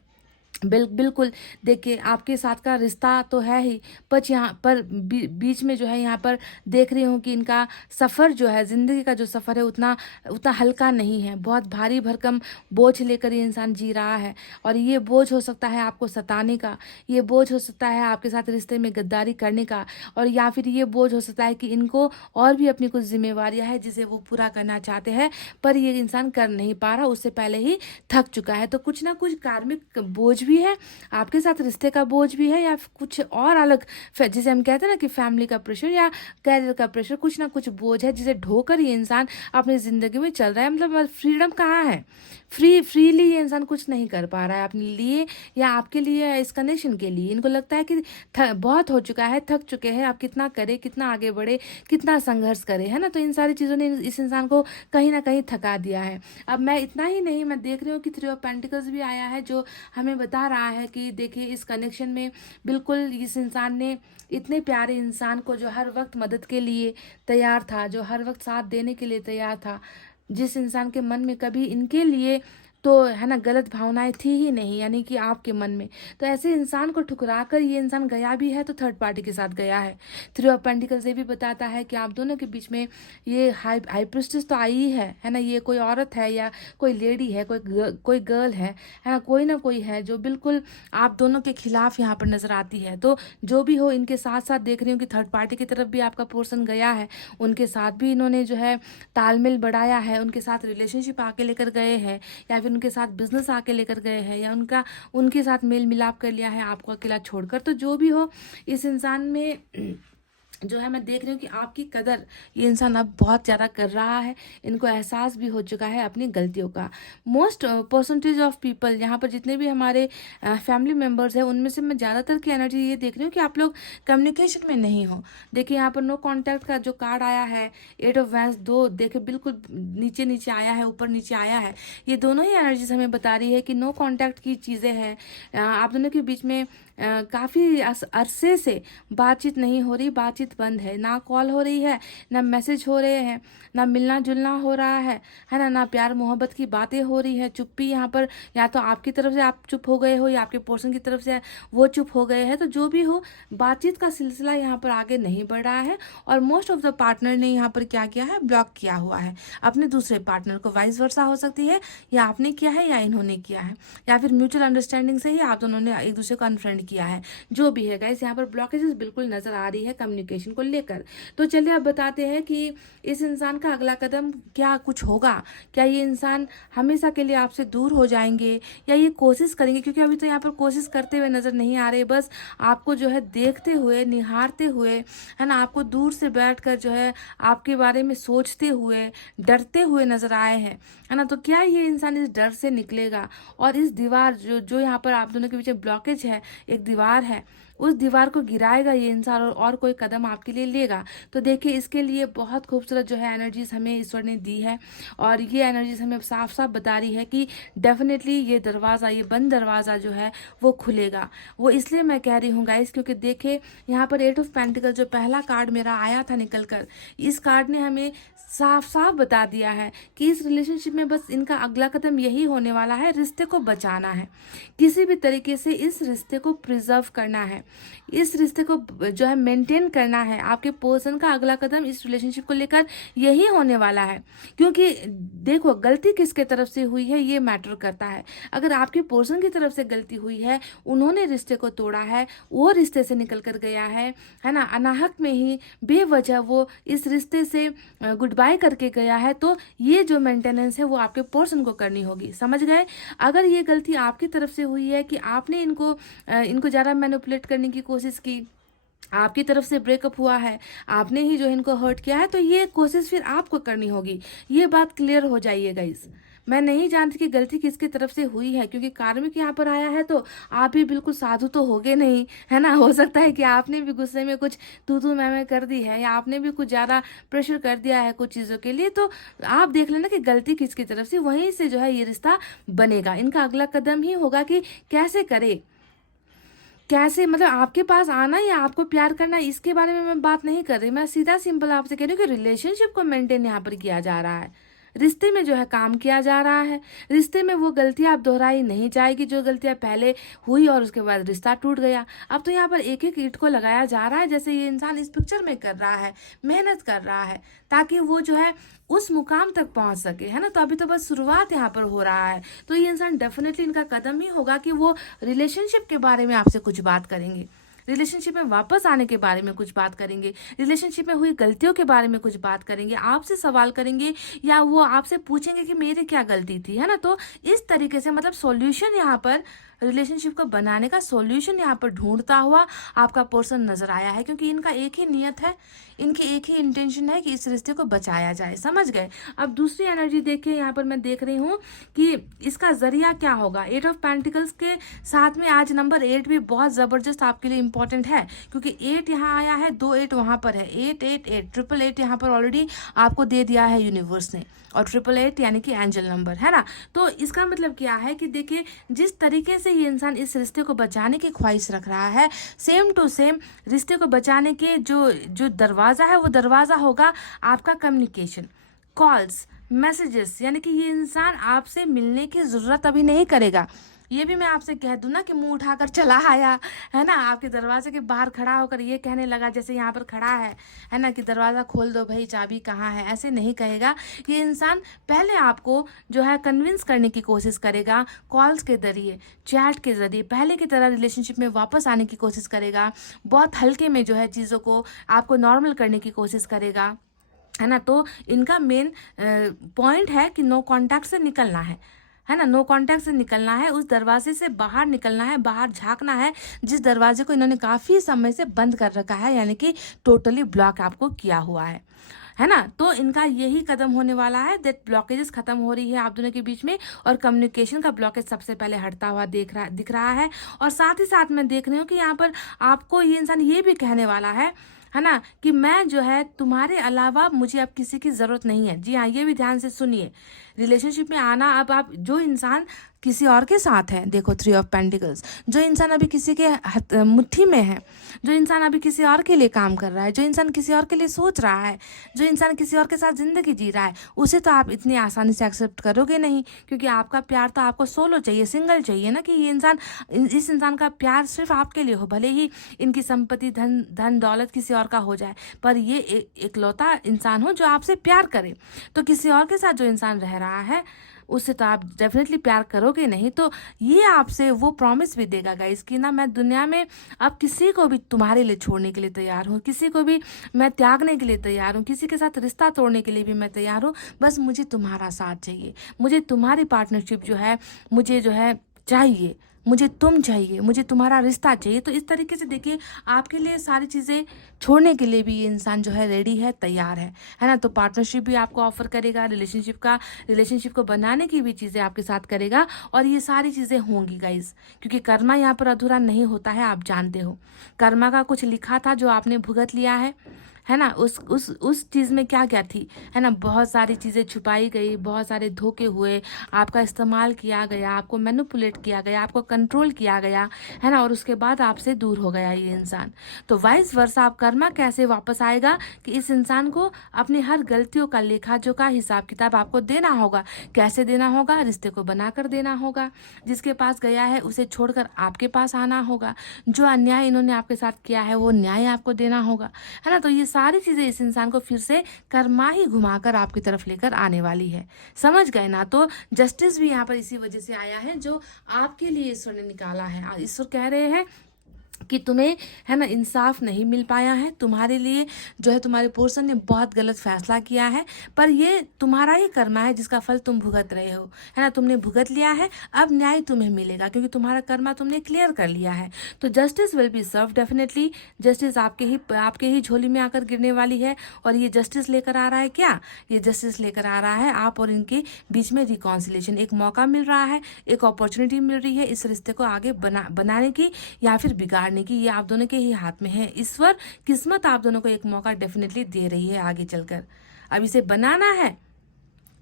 बिल्कुल। देखिए, आपके साथ का रिश्ता तो है ही, पर यहाँ पर बीच में जो है यहाँ पर देख रही हूँ कि इनका सफ़र जो है, ज़िंदगी का जो सफ़र है उतना उतना हल्का नहीं है। बहुत भारी भरकम बोझ लेकर ये इंसान जी रहा है, और ये बोझ हो सकता है आपको सताने का, ये बोझ हो सकता है आपके साथ रिश्ते में गद्दारी करने का, और या फिर ये बोझ हो सकता है कि इनको और भी अपनी कुछ ज़िम्मेवारियाँ हैं जिसे वो पूरा करना चाहते हैं, पर ये इंसान कर नहीं पा रहा, उससे पहले ही थक चुका है। तो कुछ ना कुछ कार्मिक बोझ भी है, आपके साथ रिश्ते का बोझ भी है, या कुछ और अलग जिसे हम कहते हैं ना कि फैमिली का प्रेशर या कैरियर का प्रेशर, कुछ ना कुछ बोझ है जिसे ढोकर ये इंसान अपनी ज़िंदगी में चल रहा है। मतलब फ्रीडम कहाँ है? फ्रीली ये इंसान कुछ नहीं कर पा रहा है अपने लिए या आपके लिए या इस कनेक्शन के लिए। इनको लगता है कि बहुत हो चुका है, थक चुके हैं, आप कितना करें, कितना आगे बढ़े, कितना संघर्ष करें, है ना। तो इन सारी चीज़ों ने इस इंसान को कहीं ना कहीं थका दिया है। अब मैं इतना ही नहीं, मैं देख रही हूँ कि 3 ऑफ पेंटिकल्स भी आया है, जो हमें बता रहा है कि देखिए, इस कनेक्शन में बिल्कुल इस इंसान ने इतने प्यारे इंसान को, जो हर वक्त मदद के लिए तैयार था, जो हर वक्त साथ देने के लिए तैयार था, जिस इंसान के मन में कभी इनके लिए तो है ना गलत भावनाएं थी ही नहीं, यानी कि आपके मन में, तो ऐसे इंसान को ठुकरा कर ये इंसान गया भी है तो थर्ड पार्टी के साथ गया है। 3 ऑफ पेंटिकल्स ये भी बताता है कि आप दोनों के बीच में ये हाई प्रिस्टेस तो आई ही है ना। ये कोई औरत है या कोई लेडी है, कोई गर्ल है ना कोई है जो बिल्कुल आप दोनों के खिलाफ यहाँ पर नजर आती है। तो जो भी हो, इनके साथ साथ देख रही हूँ कि थर्ड पार्टी की तरफ भी आपका पोर्सन गया है, उनके साथ भी इन्होंने जो है तालमेल बढ़ाया है, उनके साथ रिलेशनशिप आके लेकर गए हैं, या फिर उनके साथ बिजनेस आके लेकर गए हैं, या उनके साथ मेल मिलाप कर लिया है आपको अकेला छोड़कर। तो जो भी हो, इस इंसान में जो है मैं देख रही हूँ कि आपकी कदर ये इंसान अब बहुत ज़्यादा कर रहा है। इनको एहसास भी हो चुका है अपनी गलतियों का। मोस्ट परसेंटेज ऑफ पीपल, यहाँ पर जितने भी हमारे फैमिली मेम्बर्स हैं, उनमें से मैं ज़्यादातर की एनर्जी ये देख रही हूँ कि आप लोग कम्युनिकेशन में नहीं हो। देखिए, यहाँ पर नो कॉन्टैक्ट का जो कार्ड आया है, 8 ऑफ वैंड्स, दो देखिए बिल्कुल नीचे नीचे आया है, ऊपर नीचे आया है। ये दोनों ही एनर्जीज हमें बता रही है कि नो कॉन्टैक्ट की चीज़ें हैं आप दोनों के बीच में। काफ़ी अरसे से बातचीत नहीं हो रही, बातचीत बंद है, ना कॉल हो रही है, ना मैसेज हो रहे हैं, ना मिलना जुलना हो रहा है ना प्यार मोहब्बत की बातें हो रही है। चुप्पी यहाँ पर, या तो आपकी तरफ से आप चुप हो गए हो या आपके पर्सन की तरफ से वो चुप हो गए हैं। तो जो भी हो, बातचीत का सिलसिला यहाँ पर आगे नहीं बढ़ रहा है, और मोस्ट ऑफ द पार्टनर ने यहाँ पर क्या किया है, ब्लॉक किया हुआ है अपने दूसरे पार्टनर को। वाइस वर्सा हो सकती है, या आपने किया है या इन्होंने किया है, या फिर म्यूचुअल अंडरस्टैंडिंग से ही आप दोनों ने एक दूसरे को अनफ्रेंड किया है। जो भी है गाइस, यहाँ पर ब्लॉकेजेस बिल्कुल नजर आ रही है कम्युनिकेशन को लेकर। तो चलिए अब बताते हैं कि इस इंसान का अगला कदम क्या कुछ होगा। क्या ये इंसान हमेशा के लिए आपसे दूर हो जाएंगे, या ये कोशिश करेंगे, क्योंकि अभी तो यहाँ पर कोशिश करते हुए नजर नहीं आ रहे, बस आपको जो है देखते हुए, निहारते हुए, है ना, आपको दूर से बैठकर जो है आपके बारे में सोचते हुए, डरते हुए नजर आए हैं, है ना। तो क्या ये इंसान इस डर से निकलेगा, और इस दीवार जो यहाँ पर आप दोनों के पीछे ब्लॉकेज है, एक दीवार है, उस दीवार को गिराएगा ये इंसान, और कोई कदम आपके लिए लेगा। तो देखिए, इसके लिए बहुत खूबसूरत जो है एनर्जीज हमें ईश्वर ने दी है, और ये एनर्जीज हमें साफ साफ बता रही है कि डेफिनेटली ये दरवाज़ा, ये बंद दरवाज़ा जो है वो खुलेगा। वो इसलिए मैं कह रही हूँ गाइस, क्योंकि देखिए यहाँ पर 8 ऑफ पेंटिकल जो पहला कार्ड मेरा आया था निकल कर, इस कार्ड ने हमें साफ साफ बता दिया है कि इस रिलेशनशिप में बस इनका अगला कदम यही होने वाला है, रिश्ते को बचाना है, किसी भी तरीके से इस रिश्ते को प्रिजर्व करना है, इस रिश्ते को जो है मेंटेन करना है। आपके पर्सन का अगला कदम इस रिलेशनशिप को लेकर यही होने वाला है, क्योंकि देखो, गलती किसके तरफ से हुई है ये मैटर करता है। अगर आपके पर्सन की तरफ से गलती हुई है, उन्होंने रिश्ते को तोड़ा है, वो रिश्ते से निकल कर गया है ना, अनाहक में ही बेवजह वो इस रिश्ते से गुड बाय करके गया है, तो ये जो मेंटेनेंस है वो आपके पर्सन को करनी होगी, समझ गए। अगर ये गलती आपकी तरफ से हुई है कि आपने इनको ज़्यादा मैनिपुलेट करने की कोशिश की, आपकी तरफ से ब्रेकअप हुआ है, आपने ही जो इनको हर्ट किया है, तो ये कोशिश फिर आपको करनी होगी। ये बात क्लियर हो जाइए गाइस। मैं नहीं जानती कि गलती किसकी तरफ से हुई है, क्योंकि कार्मिक यहाँ पर आया है, तो आप भी बिल्कुल साधु तो होगे नहीं, है ना। हो सकता है कि आपने भी गुस्से में कुछ तू मैं कर दी है, या आपने भी कुछ ज़्यादा प्रेशर कर दिया है कुछ चीज़ों के लिए। तो आप देख लेना कि गलती किसकी तरफ से, वहीं से जो है ये रिश्ता बनेगा। इनका अगला कदम ही होगा कि कैसे करे, कैसे, मतलब आपके पास आना या आपको प्यार करना, इसके बारे में मैं बात नहीं कर रही। मैं सीधा सिंपल आपसे कह रही हूँ कि रिलेशनशिप को मेंटेन यहाँ पर किया जा रहा है, रिश्ते में जो है काम किया जा रहा है, रिश्ते में वो गलतियां अब दोहराई नहीं जाएगी जो गलतियां पहले हुई और उसके बाद रिश्ता टूट गया। अब तो यहाँ पर एक एक ईंट को लगाया जा रहा है, जैसे ये इंसान इस पिक्चर में कर रहा है, मेहनत कर रहा है ताकि वो जो है उस मुकाम तक पहुंच सके, है ना। तो अभी तो बस शुरुआत यहाँ पर हो रहा है। तो ये इंसान डेफिनेटली, इनका कदम ही होगा कि वो रिलेशनशिप के बारे में आपसे कुछ बात करेंगे, रिलेशनशिप में वापस आने के बारे में कुछ बात करेंगे, रिलेशनशिप में हुई गलतियों के बारे में कुछ बात करेंगे, आपसे सवाल करेंगे या वो आपसे पूछेंगे कि मेरी क्या गलती थी, है ना। तो इस तरीके से मतलब सॉल्यूशन यहाँ पर, रिलेशनशिप को बनाने का सॉल्यूशन यहाँ पर ढूंढता हुआ आपका पर्सन नजर आया है, क्योंकि इनका एक ही नियत है, इनकी एक ही इंटेंशन है कि इस रिश्ते को बचाया जाए। समझ गए। अब दूसरी एनर्जी देखिए, यहाँ पर मैं देख रही हूँ कि इसका जरिया क्या होगा। 8 ऑफ पेंटिकल्स के साथ में आज नंबर 8 भी बहुत जबरदस्त आपके लिए इंपॉर्टेंट है, क्योंकि 8 यहाँ आया है, 2 8 वहां पर है, 8 8 8 ट्रिपल 8 यहाँ पर ऑलरेडी आपको दे दिया है यूनिवर्स ने, और 888 यानी कि एंजल नंबर, है ना। तो इसका मतलब क्या है कि देखिए, जिस तरीके से ये इंसान इस रिश्ते को बचाने की ख्वाहिश रख रहा है, सेम टू सेम रिश्ते को बचाने के जो दरवाज़ा है, वो दरवाज़ा होगा आपका कम्युनिकेशन, कॉल्स, मैसेजेस। यानी कि ये इंसान आपसे मिलने की ज़रूरत अभी नहीं करेगा। ये भी मैं आपसे कह दूं ना कि मुंह उठाकर चला आया, है ना, आपके दरवाजे के बाहर खड़ा होकर ये कहने लगा जैसे यहाँ पर खड़ा है ना, कि दरवाज़ा खोल दो भाई, चाबी कहाँ है, ऐसे नहीं कहेगा। ये इंसान पहले आपको जो है कन्विंस करने की कोशिश करेगा, कॉल्स के जरिए, चैट के जरिए, पहले की तरह रिलेशनशिप में वापस आने की कोशिश करेगा, बहुत हल्के में जो है चीज़ों को आपको नॉर्मल करने की कोशिश करेगा, है ना। तो इनका मेन पॉइंट है कि नो कॉन्टैक्ट से निकलना है ना, नो कॉन्टैक्ट से निकलना है, उस दरवाजे से बाहर निकलना है, बाहर झांकना है जिस दरवाजे को इन्होंने काफ़ी समय से बंद कर रखा है, यानी कि टोटली ब्लॉक आपको किया हुआ है ना। तो इनका यही कदम होने वाला है, दैट ब्लॉकेजेस खत्म हो रही है आप दोनों के बीच में, और कम्युनिकेशन का ब्लॉकेज सबसे पहले हटता हुआ दिख रहा है। और साथ ही साथ मैं देख रही हूँ कि यहाँ पर आपको ये इंसान ये भी कहने वाला है ना, कि मैं जो है तुम्हारे अलावा मुझे अब किसी की ज़रूरत नहीं है। जी हाँ, ये भी ध्यान से सुनिए। रिलेशनशिप में आना, अब आप जो इंसान किसी और के साथ है, देखो 3 ऑफ पेंटिकल्स, जो इंसान अभी किसी के मुट्ठी में है, जो इंसान अभी किसी और के लिए काम कर रहा है, जो इंसान किसी और के लिए सोच रहा है, जो इंसान किसी और के साथ ज़िंदगी जी रहा है, उसे तो आप इतनी आसानी से एक्सेप्ट करोगे नहीं, क्योंकि आपका प्यार तो आपको सोलो चाहिए, सिंगल चाहिए ना, कि ये इंसान, इस इंसान का प्यार सिर्फ आपके लिए हो, भले ही इनकी संपत्ति, धन दौलत किसी और का हो जाए, पर ये इकलौता इंसान हो जो आपसे प्यार करे। तो किसी और के साथ जो इंसान रह रहा है उससे तो आप डेफिनेटली प्यार करोगे नहीं। तो ये आपसे वो प्रॉमिस भी देगा गाइस कि ना, मैं दुनिया में अब किसी को भी तुम्हारे लिए छोड़ने के लिए तैयार हूँ, किसी को भी मैं त्यागने के लिए तैयार हूँ, किसी के साथ रिश्ता तोड़ने के लिए भी मैं तैयार हूँ, बस मुझे तुम्हारा साथ चाहिए, मुझे तुम्हारी पार्टनरशिप जो है, मुझे जो है चाहिए, मुझे तुम चाहिए, मुझे तुम्हारा रिश्ता चाहिए। तो इस तरीके से देखिए, आपके लिए सारी चीज़ें छोड़ने के लिए भी ये इंसान जो है रेडी है, तैयार है ना। तो पार्टनरशिप भी आपको ऑफर करेगा, रिलेशनशिप को बनाने की भी चीज़ें आपके साथ करेगा, और ये सारी चीज़ें होंगी गाइज, क्योंकि कर्मा यहाँ पर अधूरा नहीं होता है, आप जानते हो। कर्मा का कुछ लिखा था जो आपने भुगत लिया है ना, उस चीज़ में क्या क्या थी, है ना, बहुत सारी चीज़ें छुपाई गई, बहुत सारे धोखे हुए, आपका इस्तेमाल किया गया, आपको मैनिपुलेट किया गया, आपको कंट्रोल किया गया, है ना, और उसके बाद आपसे दूर हो गया ये इंसान। तो वाइस वर्सा आप कर्मा कैसे वापस आएगा कि इस इंसान को अपनी हर गलतियों का लेखा जोखा, हिसाब किताब आपको देना होगा। कैसे देना होगा? रिश्ते को बनाकर देना होगा। जिसके पास गया है उसे छोड़कर आपके पास आना होगा। जो अन्याय इन्होंने आपके साथ किया है वो न्याय आपको देना होगा, है ना। तो ये सारी चीज़ें इस इंसान को फिर से कर्मा ही घुमाकर आपकी तरफ लेकर आने वाली है। समझ गए ना। तो जस्टिस भी यहाँ पर इसी वजह से आया है जो आपके लिए ईश्वर ने निकाला है। ईश्वर कह रहे हैं कि तुम्हें, है ना, इंसाफ नहीं मिल पाया है, तुम्हारे लिए जो है तुम्हारे पर्सन ने बहुत गलत फैसला किया है, पर ये तुम्हारा ही कर्मा है जिसका फल तुम भुगत रहे हो, है ना। तुमने भुगत लिया है, अब न्याय तुम्हें मिलेगा क्योंकि तुम्हारा कर्मा तुमने क्लियर कर लिया है। तो justice will be serve definitely. Justice आपके ही झोली में आकर गिरने वाली है। और ये जस्टिस लेकर आ रहा है क्या? ये जस्टिस लेकर आ रहा है आप और इनके बीच में रिकॉन्सिलेशन। एक मौका मिल रहा है, एक अपॉर्चुनिटी मिल रही है इस रिश्ते को आगे बनाने की या फिर बिगाड़ने की। ये आप दोनों के ही हाथ में है। ईश्वर, किस्मत आप दोनों को एक मौका डेफिनेटली दे रही है आगे चलकर। अब इसे बनाना है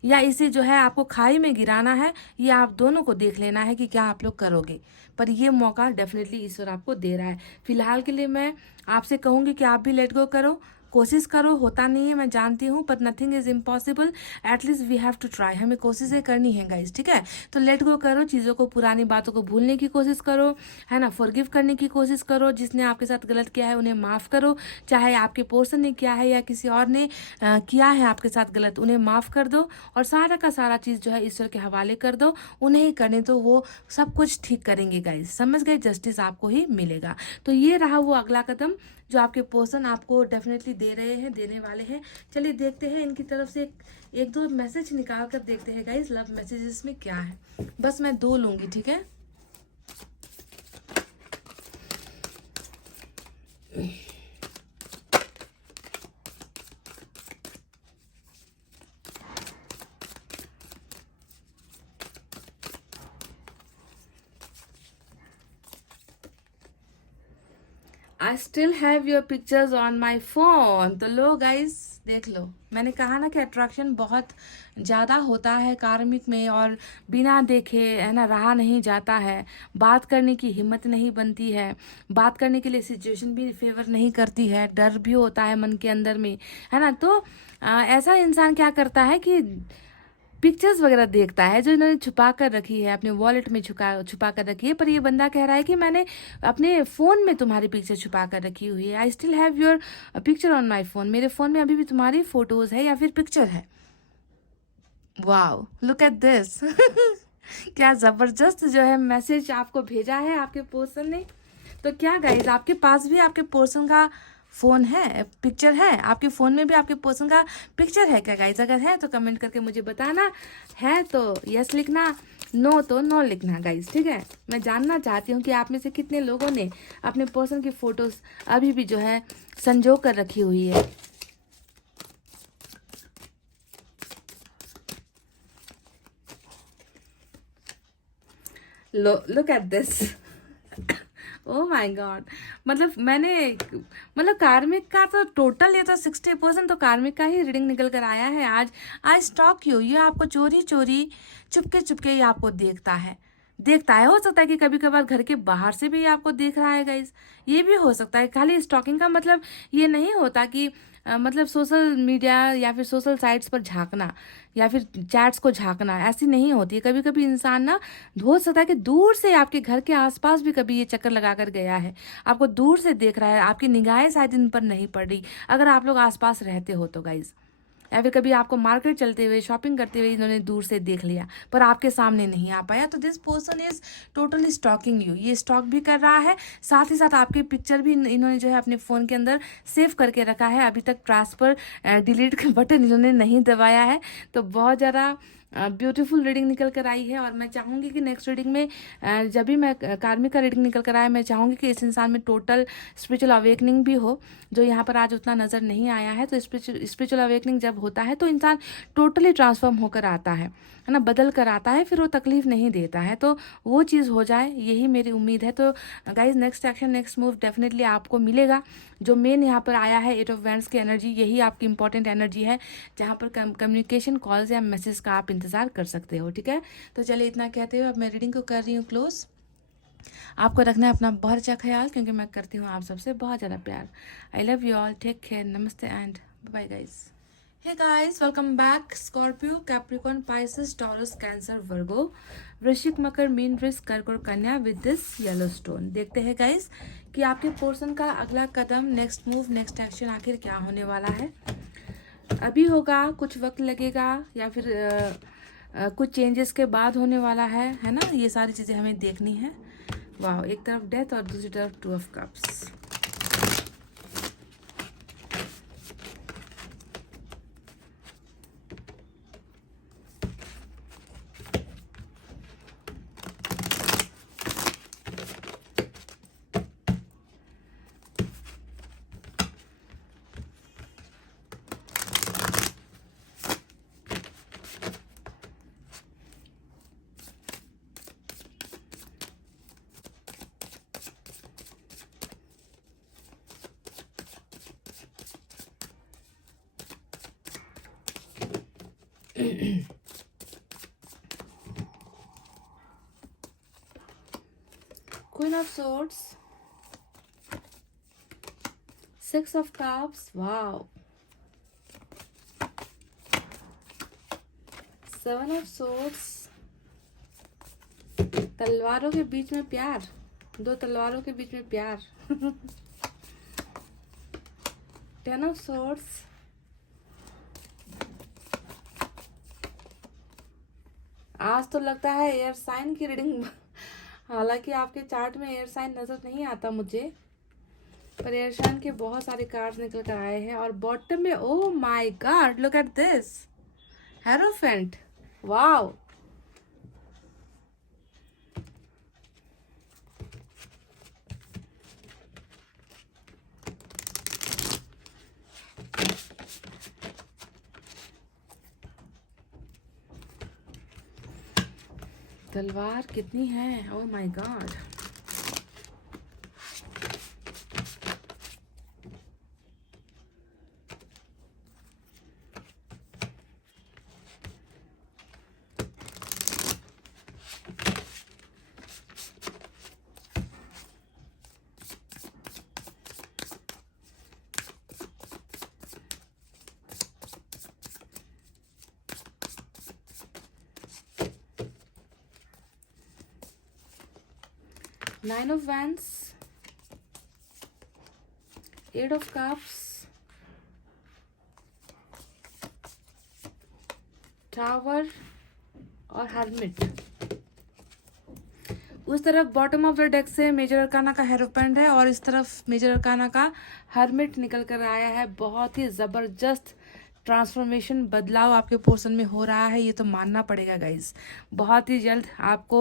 या इसे जो है आपको खाई में गिराना है, ये आप दोनों को देख लेना है कि क्या आप लोग करोगे। पर ये मौका डेफिनेटली ईश्वर आपको दे रहा है। फिलहाल के लिए मैं आपसे कहूँगी कि आप भी लेट गो करो, कोशिश करो, होता नहीं है मैं जानती हूँ, but nothing is impossible, at least we have to try, हमें कोशिशें करनी है गाइज, ठीक है। तो लेट गो करो, चीज़ों को, पुरानी बातों को भूलने की कोशिश करो, है ना, फॉरगिव करने की कोशिश करो, जिसने आपके साथ गलत किया है उन्हें माफ़ करो, चाहे आपके पर्सन ने किया है या किसी और ने किया है आपके साथ गलत, उन्हें माफ़ कर दो और सारा का सारा चीज़ जो है ईश्वर के हवाले कर दो, उन्हें ही करने दो, वो सब कुछ ठीक करेंगे गाइज, समझ गए, जस्टिस आपको ही मिलेगा। तो ये रहा वो अगला कदम जो आपके पर्सन आपको डेफिनेटली दे रहे हैं, देने वाले हैं। चलिए देखते हैं इनकी तरफ से एक दो मैसेज निकाल कर देखते हैं गाइज, लव मैसेजेस में क्या है। बस मैं 2 लूंगी, ठीक है। I still have your pictures on my phone. तो लो गाइज, देख लो, मैंने कहा ना कि अट्रैक्शन बहुत ज़्यादा होता है कार्मिक में, और बिना देखे, है ना, रहा नहीं जाता है, बात करने की हिम्मत नहीं बनती है, बात करने के लिए सिचुएशन भी फेवर नहीं करती है, डर भी होता है मन के अंदर में, है ना। तो ऐसा इंसान क्या करता है कि पिक्चर्स वगैरह देखता है जो इन्होंने छुपा कर रखी है, अपने वॉलेट में छुपा कर रखी है, पर ये बंदा कह रहा है कि मैंने अपने फ़ोन में तुम्हारी पिक्चर छुपा कर रखी हुई है। I still have your picture on my phone, मेरे फ़ोन में अभी भी तुम्हारी फ़ोटोज़ है या फिर पिक्चर है। वाओ, लुक एट दिस क्या ज़बरदस्त जो है मैसेज आपको भेजा है आपके पर्सन ने। तो क्या गाइज, आपके पास भी आपके पर्सन का फ़ोन है, पिक्चर है, आपके फ़ोन में भी आपके पर्सन का पिक्चर है क्या गाइज? अगर है तो कमेंट करके मुझे बताना, है तो यस लिखना, नो तो नो लिखना गाइज, ठीक है। मैं जानना चाहती हूँ कि आप में से कितने लोगों ने अपने पर्सन की फ़ोटोज़ अभी भी जो है संजो कर रखी हुई है। Look at this oh my God, मतलब कार्मिक का तो टोटल, ये तो 60% तो कार्मिक का ही रीडिंग निकल कर आया है आज। आई स्टॉक यू, ये आपको चोरी चोरी, चुपके चुपके ये आपको देखता है। हो सकता है कि कभी कभार घर के बाहर से भी ये आपको देख रहा है गाइज, ये भी हो सकता है। खाली स्टॉकिंग का मतलब ये नहीं होता कि मतलब सोशल मीडिया या फिर सोशल साइट्स पर झांकना या फिर चैट्स को झांकना, ऐसी नहीं होती है। कभी कभी इंसान ना, हो सकता है कि दूर से आपके घर के आसपास भी कभी ये चक्कर लगा कर गया है, आपको दूर से देख रहा है, आपकी निगाहें शायद इन पर नहीं पड़ रही, अगर आप लोग आसपास रहते हो तो गाइज। या फिर कभी आपको मार्केट चलते हुए, शॉपिंग करते हुए इन्होंने दूर से देख लिया पर आपके सामने नहीं आ पाया, तो this person is totally stalking you. ये स्टॉक भी कर रहा है, साथ ही साथ आपकी पिक्चर भी इन्होंने जो है अपने फ़ोन के अंदर सेव करके रखा है। अभी तक ट्रांसफ़र डिलीट का बटन इन्होंने नहीं दबाया है। तो बहुत ज़्यादा ब्यूटीफुल रीडिंग निकल कर आई है, और मैं चाहूँगी कि नेक्स्ट रीडिंग में जब भी मैं कार्मिक का रीडिंग निकल कर आया, मैं चाहूँगी कि इस इंसान में टोटल स्पिरिचुअल अवेकनिंग भी हो, जो यहाँ पर आज उतना नज़र नहीं आया है। तो स्पिरिचुअल अवेकनिंग जब होता है तो इंसान टोटली ट्रांसफॉर्म होकर आता है ना, बदल कर आता है, फिर वो तकलीफ नहीं देता है। तो वो चीज़ हो जाए, यही मेरी उम्मीद है। तो guys, next action, next move definitely आपको मिलेगा। जो मेन यहाँ पर आया है 8 ऑफ वैंड्स की एनर्जी, यही आपकी इंपॉर्टेंट एनर्जी है, जहाँ पर कम्युनिकेशन कॉल्स या मैसेज का आप इंतज़ार कर सकते हो, ठीक है। तो चलिए, इतना कहते हुए अब मैं रीडिंग को कर रही हूँ क्लोज। आपको रखना है अपना बहुत अच्छा ख्याल, क्योंकि मैं करती हूँ आप सबसे बहुत ज़्यादा प्यार। I love you all, take care, नमस्ते and bye guys. Hey guys, welcome back. Scorpio, Capricorn, Pisces, Taurus, Cancer, Virgo, वृश्चिक, मकर, मीन, वृष, कर्क और कन्या विद दिस येलो स्टोन। देखते हैं गाइस कि आपके पर्सन का अगला कदम, नेक्स्ट मूव, नेक्स्ट एक्शन आखिर क्या होने वाला है। अभी होगा, कुछ वक्त लगेगा, या फिर कुछ चेंजेस के बाद होने वाला है ना। ये सारी चीज़ें हमें देखनी है। वाह, एक तरफ डेथ और दूसरी तरफ 2 of cups. Queen of Swords, 6 of cups, wow. 7 of swords, तलवारों के बीच में प्यार, 2 तलवारों के बीच में प्यार। 10 of swords, आज तो लगता है एयर साइन की रीडिंग, हालांकि आपके चार्ट में एयर साइन नजर नहीं आता मुझे, पर एयर साइन के बहुत सारे कार्ड्स निकल कर आए हैं। और बॉटम में, oh my God, look at this, hierophant, wow. तलवार कितनी है, oh my God. Nine of Wands, 8 of Cups, Tower और Hermit। उस तरफ बॉटम ऑफ द डेक से मेजर अरकाना का हेरोपेंट है और इस तरफ मेजर अरकाना का हर्मिट निकल कर आया है। बहुत ही ज़बरदस्त ट्रांसफॉर्मेशन, बदलाव आपके पोर्शन में हो रहा है, ये तो मानना पड़ेगा गाइस। बहुत ही जल्द आपको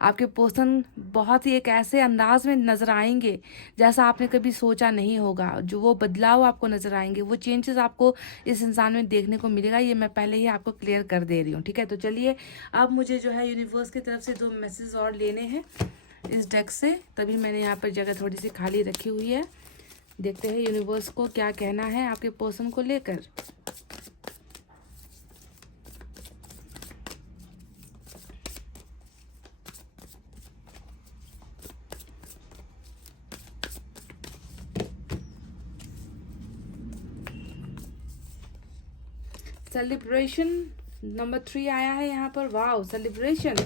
आपके पोर्शन बहुत ही एक ऐसे अंदाज में नज़र आएंगे जैसा आपने कभी सोचा नहीं होगा। जो वो बदलाव आपको नज़र आएंगे, वो चेंजेस आपको इस इंसान में देखने को मिलेगा, ये मैं पहले ही आपको क्लियर कर दे रही हूँ, ठीक है। तो चलिए, अब मुझे जो है यूनिवर्स की तरफ से 2 मैसेज और लेने हैं इस डेक से, तभी मैंने यहाँ पर जगह थोड़ी सी खाली रखी हुई है। देखते हैं यूनिवर्स को क्या कहना है आपके पर्सन को लेकर। सेलिब्रेशन नंबर 3 आया है यहाँ पर, वाओ, सेलिब्रेशन,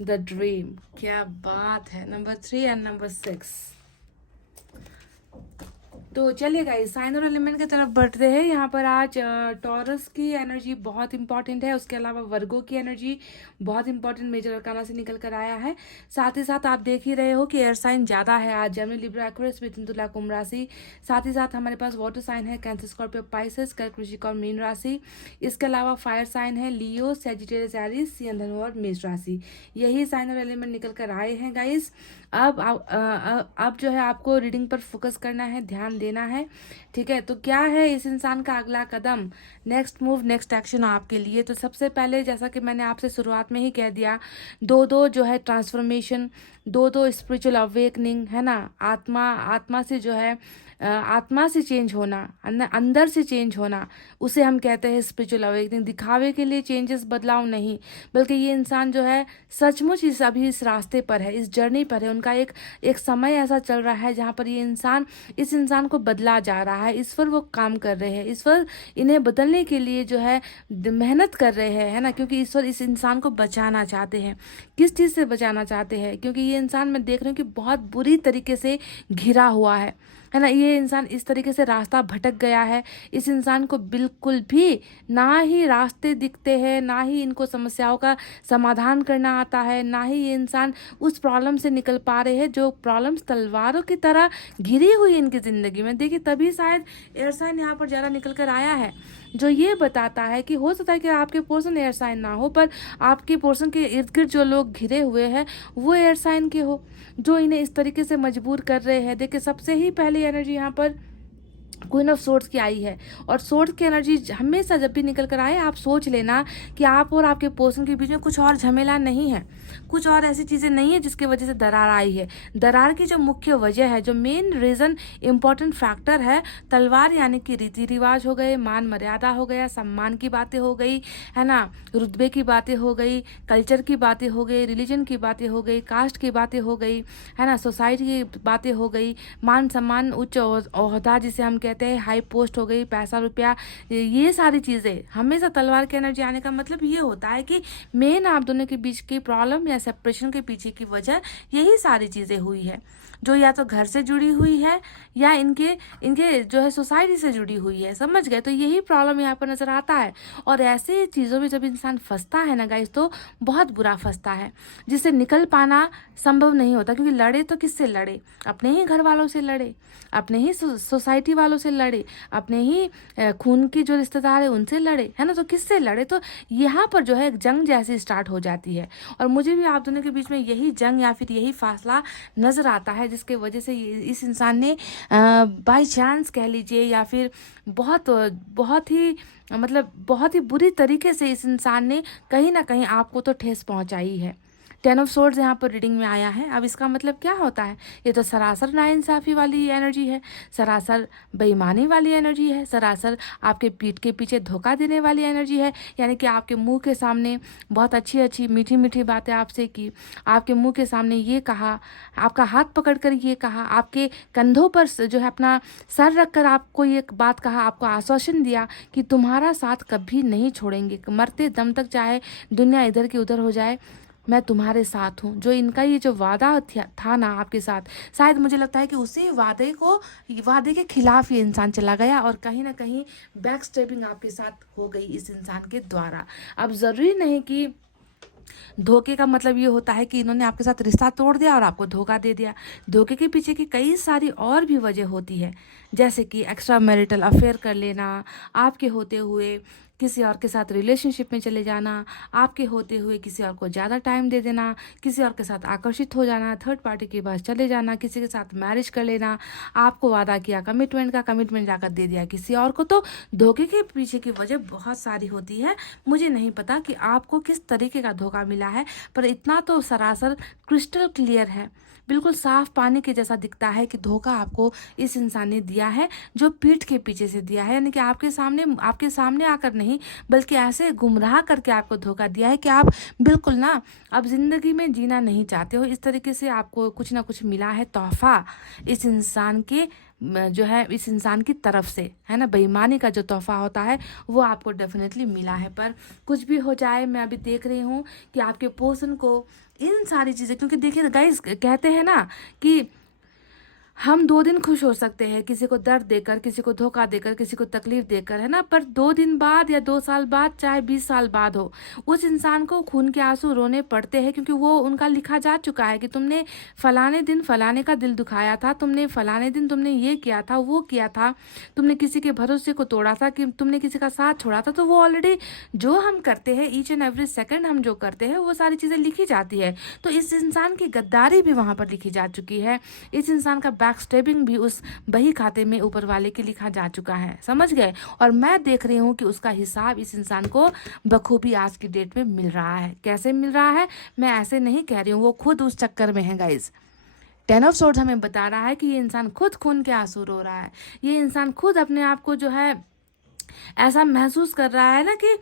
द ड्रीम, क्या बात है। Number 3 and number 6। तो चलिए गाइस, साइन और एलिमेंट की तरफ बढ़ते हैं। यहाँ पर आज टॉरस की एनर्जी बहुत इंपॉर्टेंट है, उसके अलावा वर्गो की एनर्जी बहुत इंपॉर्टेंट मेजर अरकाना से निकल कर आया है। साथ ही साथ आप देख ही रहे हो कि एयर साइन ज़्यादा है आज, जेमिनी, लिब्रा, एक्वेरियस, मिथुन, तुला, कुंभ राशि। साथ ही साथ हमारे पास वाटर साइन है, कैंसर, स्कॉर्पियो, पाइसेस, कर्क, वृश्चिक और मीन राशि। इसके अलावा फायर साइन है, लियो, सेजिटेरियस, एरीज, सिंह, धनु और मेष राशि। यही साइन और एलिमेंट निकल कर आए हैं गाइस। अब जो है आपको रीडिंग पर फोकस करना है, ध्यान देना है, ठीक है। तो क्या है इस इंसान का अगला कदम, नेक्स्ट मूव, नेक्स्ट एक्शन आपके लिए। तो सबसे पहले, जैसा कि मैंने आपसे शुरुआत में ही कह दिया, 2 जो है ट्रांसफॉर्मेशन, 2 स्पिरिचुअल अवेकनिंग, है ना। आत्मा से जो है आत्मा से चेंज होना, अंदर से चेंज होना, उसे हम कहते हैं स्पिरिचुअल अवेकनिंग। दिखावे के लिए चेंजेस, बदलाव नहीं, बल्कि ये इंसान जो है सचमुच इस रास्ते पर है, इस जर्नी पर है। उनका एक समय ऐसा चल रहा है जहाँ पर ये इस इंसान को बदला जा रहा है, इस पर वो काम कर रहे हैं, इस पर इन्हें बदलने के लिए जो है मेहनत कर रहे हैं, है ना। क्योंकि ईश्वर इस इंसान को बचाना चाहते हैं। किस चीज़ से बचाना चाहते हैं? क्योंकि ये इंसान, मैं देख रही हूँ कि बहुत बुरी तरीके से घिरा हुआ है ना। ये इंसान इस तरीके से रास्ता भटक गया है, इस इंसान को बिल्कुल भी ना ही रास्ते दिखते हैं, ना ही इनको समस्याओं का समाधान करना आता है, ना ही ये इंसान उस प्रॉब्लम से निकल पा रहे हैं जो प्रॉब्लम्स तलवारों की तरह घिरी हुई इनकी ज़िंदगी में। देखिए, तभी शायद एयर साइन यहाँ पर ज़्यादा निकल कर आया है, जो ये बताता है कि हो सकता है कि आपके पोर्शन एयर साइन ना हो, पर आपके पोर्शन के इर्द गिर्द जो लोग घिरे हुए हैं वो एयर साइन के हो, जो इन्हें इस तरीके से मजबूर कर रहे हैं। देखिए, सबसे ही पहली एनर्जी यहाँ पर क्वीन ऑफ सोर्ड्स की आई है, और सोर्ड की एनर्जी हमेशा जब भी निकल कर आए आप सोच लेना कि आप और आपके पर्सन के बीच में कुछ और झमेला नहीं है, कुछ और ऐसी चीज़ें नहीं है जिसकी वजह से दरार आई है। दरार की जो मुख्य वजह है, जो मेन रीज़न, इम्पॉर्टेंट फैक्टर है तलवार, यानी कि रीति रिवाज हो गए, मान मर्यादा हो गया, सम्मान की बातें हो गई, है ना, रुतबे की बातें हो गई, कल्चर की बातें हो गई, रिलीजन की बातें हो गई, कास्ट की बातें हो गई, है ना, सोसाइटी की बातें हो गई, मान सम्मान, उच्च ओहदा जिसे हम कहते हैं, हाई पोस्ट हो गई, पैसा रुपया, ये सारी चीज़ें। हमेशा तलवार की एनर्जी आने का मतलब ये होता है कि मेन आप दोनों के बीच की प्रॉब्लम या सेपरेशन के पीछे की वजह यही सारी चीज़ें हुई है, जो या तो घर से जुड़ी हुई है या इनके इनके जो है सोसाइटी से जुड़ी हुई है। समझ गए? तो यही प्रॉब्लम यहाँ पर नज़र आता है। और ऐसे चीज़ों में जब इंसान फंसता है ना गाइस, तो बहुत बुरा फंसता है, जिससे निकल पाना संभव नहीं होता। क्योंकि लड़े तो किससे लड़े? अपने ही घर वालों से लड़े, अपने ही सोसाइटी वालों से लड़े, अपने ही खून की जो रिश्तेदार है उनसे लड़े, है ना। तो किससे लड़े? तो यहाँ पर जो है एक जंग जैसी स्टार्ट हो जाती है। और मुझे भी आप दोनों के बीच में यही जंग या फिर यही फासला नज़र आता है, जिसके वजह से इस इंसान ने बाय चांस कह लीजिए, या फिर बहुत बहुत ही मतलब बहुत ही बुरी तरीके से इस इंसान ने कहीं ना कहीं आपको तो ठेस पहुंचाई है। 10 ऑफ सोर्ड्स यहाँ पर रीडिंग में आया है। अब इसका मतलब क्या होता है? ये तो सरासर नाइंसाफ़ी वाली एनर्जी है, सरासर बेईमानी वाली एनर्जी है, सरासर आपके पीठ के पीछे धोखा देने वाली एनर्जी है। यानी कि आपके मुंह के सामने बहुत अच्छी अच्छी मीठी मीठी बातें आपसे की, आपके मुंह के सामने ये कहा, आपका हाथ पकड़कर ये कहा, आपके कंधों पर जो है अपना सर रख कर आपको ये बात कहा, आपको आश्वासन दिया कि तुम्हारा साथ कभी नहीं छोड़ेंगे, मरते दम तक चाहे दुनिया इधर की उधर हो जाए, मैं तुम्हारे साथ हूँ। जो इनका ये जो वादा था ना आपके साथ, शायद मुझे लगता है कि उसी वादे के खिलाफ ये इंसान चला गया, और कहीं ना कहीं बैक स्टेपिंग आपके साथ हो गई इस इंसान के द्वारा। अब ज़रूरी नहीं कि धोखे का मतलब ये होता है कि इन्होंने आपके साथ रिश्ता तोड़ दिया और आपको धोखा दे दिया। धोखे के पीछे की कई सारी और भी वजह होती है, जैसे कि एक्स्ट्रा मैरिटल अफेयर कर लेना, आपके होते हुए किसी और के साथ रिलेशनशिप में चले जाना, आपके होते हुए किसी और को ज़्यादा टाइम दे देना, किसी और के साथ आकर्षित हो जाना, थर्ड पार्टी के पास चले जाना, किसी के साथ मैरिज कर लेना, आपको वादा किया कमिटमेंट का, कमिटमेंट जाकर दे दिया किसी और को। तो धोखे के पीछे की वजह बहुत सारी होती है। मुझे नहीं पता कि आपको किस तरीके का धोखा मिला है, पर इतना तो सरासर क्रिस्टल क्लियर है, बिल्कुल साफ पानी के जैसा दिखता है कि धोखा आपको इस इंसान ने दिया है, जो पीठ के पीछे से दिया है। यानी कि आपके सामने आकर नहीं, बल्कि ऐसे गुमराह करके आपको धोखा दिया है कि आप बिल्कुल ना अब ज़िंदगी में जीना नहीं चाहते हो। इस तरीके से आपको कुछ ना कुछ मिला है तोहफा इस इंसान के जो है इस इंसान की तरफ से, है ना। बेईमानी का जो तोहफा होता है वो आपको डेफिनेटली मिला है। पर कुछ भी हो जाए, मैं अभी देख रही हूँ कि आपके पर्सन को इन सारी चीज़ें, क्योंकि देखिए गाइस, कहते हैं ना कि हम 2 दिन खुश हो सकते हैं, किसी को दर्द देकर, किसी को धोखा देकर, किसी को तकलीफ देकर, है ना। पर 2 दिन बाद या 2 साल बाद, चाहे 20 साल बाद हो, उस इंसान को खून के आंसू रोने पड़ते हैं, क्योंकि वो उनका लिखा जा चुका है कि तुमने फलाने दिन फलाने का दिल दुखाया था, तुमने फलाने दिन तुमने ये किया था, वो किया था, तुमने किसी के भरोसे को तोड़ा था, कि तुमने किसी का साथ छोड़ा था। तो वो ऑलरेडी जो हम करते हैं, ईच एंड एवरी सेकेंड हम जो करते हैं, वो सारी चीज़ें लिखी जाती है। तो इस इंसान की गद्दारी भी वहाँ पर लिखी जा चुकी है, इस इंसान का बैक स्टेपिंग भी उस बही खाते में ऊपर वाले के लिखा जा चुका है। समझ गए? और मैं देख रही हूँ कि उसका हिसाब इस इंसान को बखूबी आज की डेट में मिल रहा है। कैसे मिल रहा है? मैं ऐसे नहीं कह रही हूँ, वो खुद उस चक्कर में है गाइज। 10 ऑफ सोर्ड्स हमें बता रहा है कि ये इंसान खुद खून के आंसू रो रहा है। ये इंसान खुद अपने आप को जो है ऐसा महसूस कर रहा है ना कि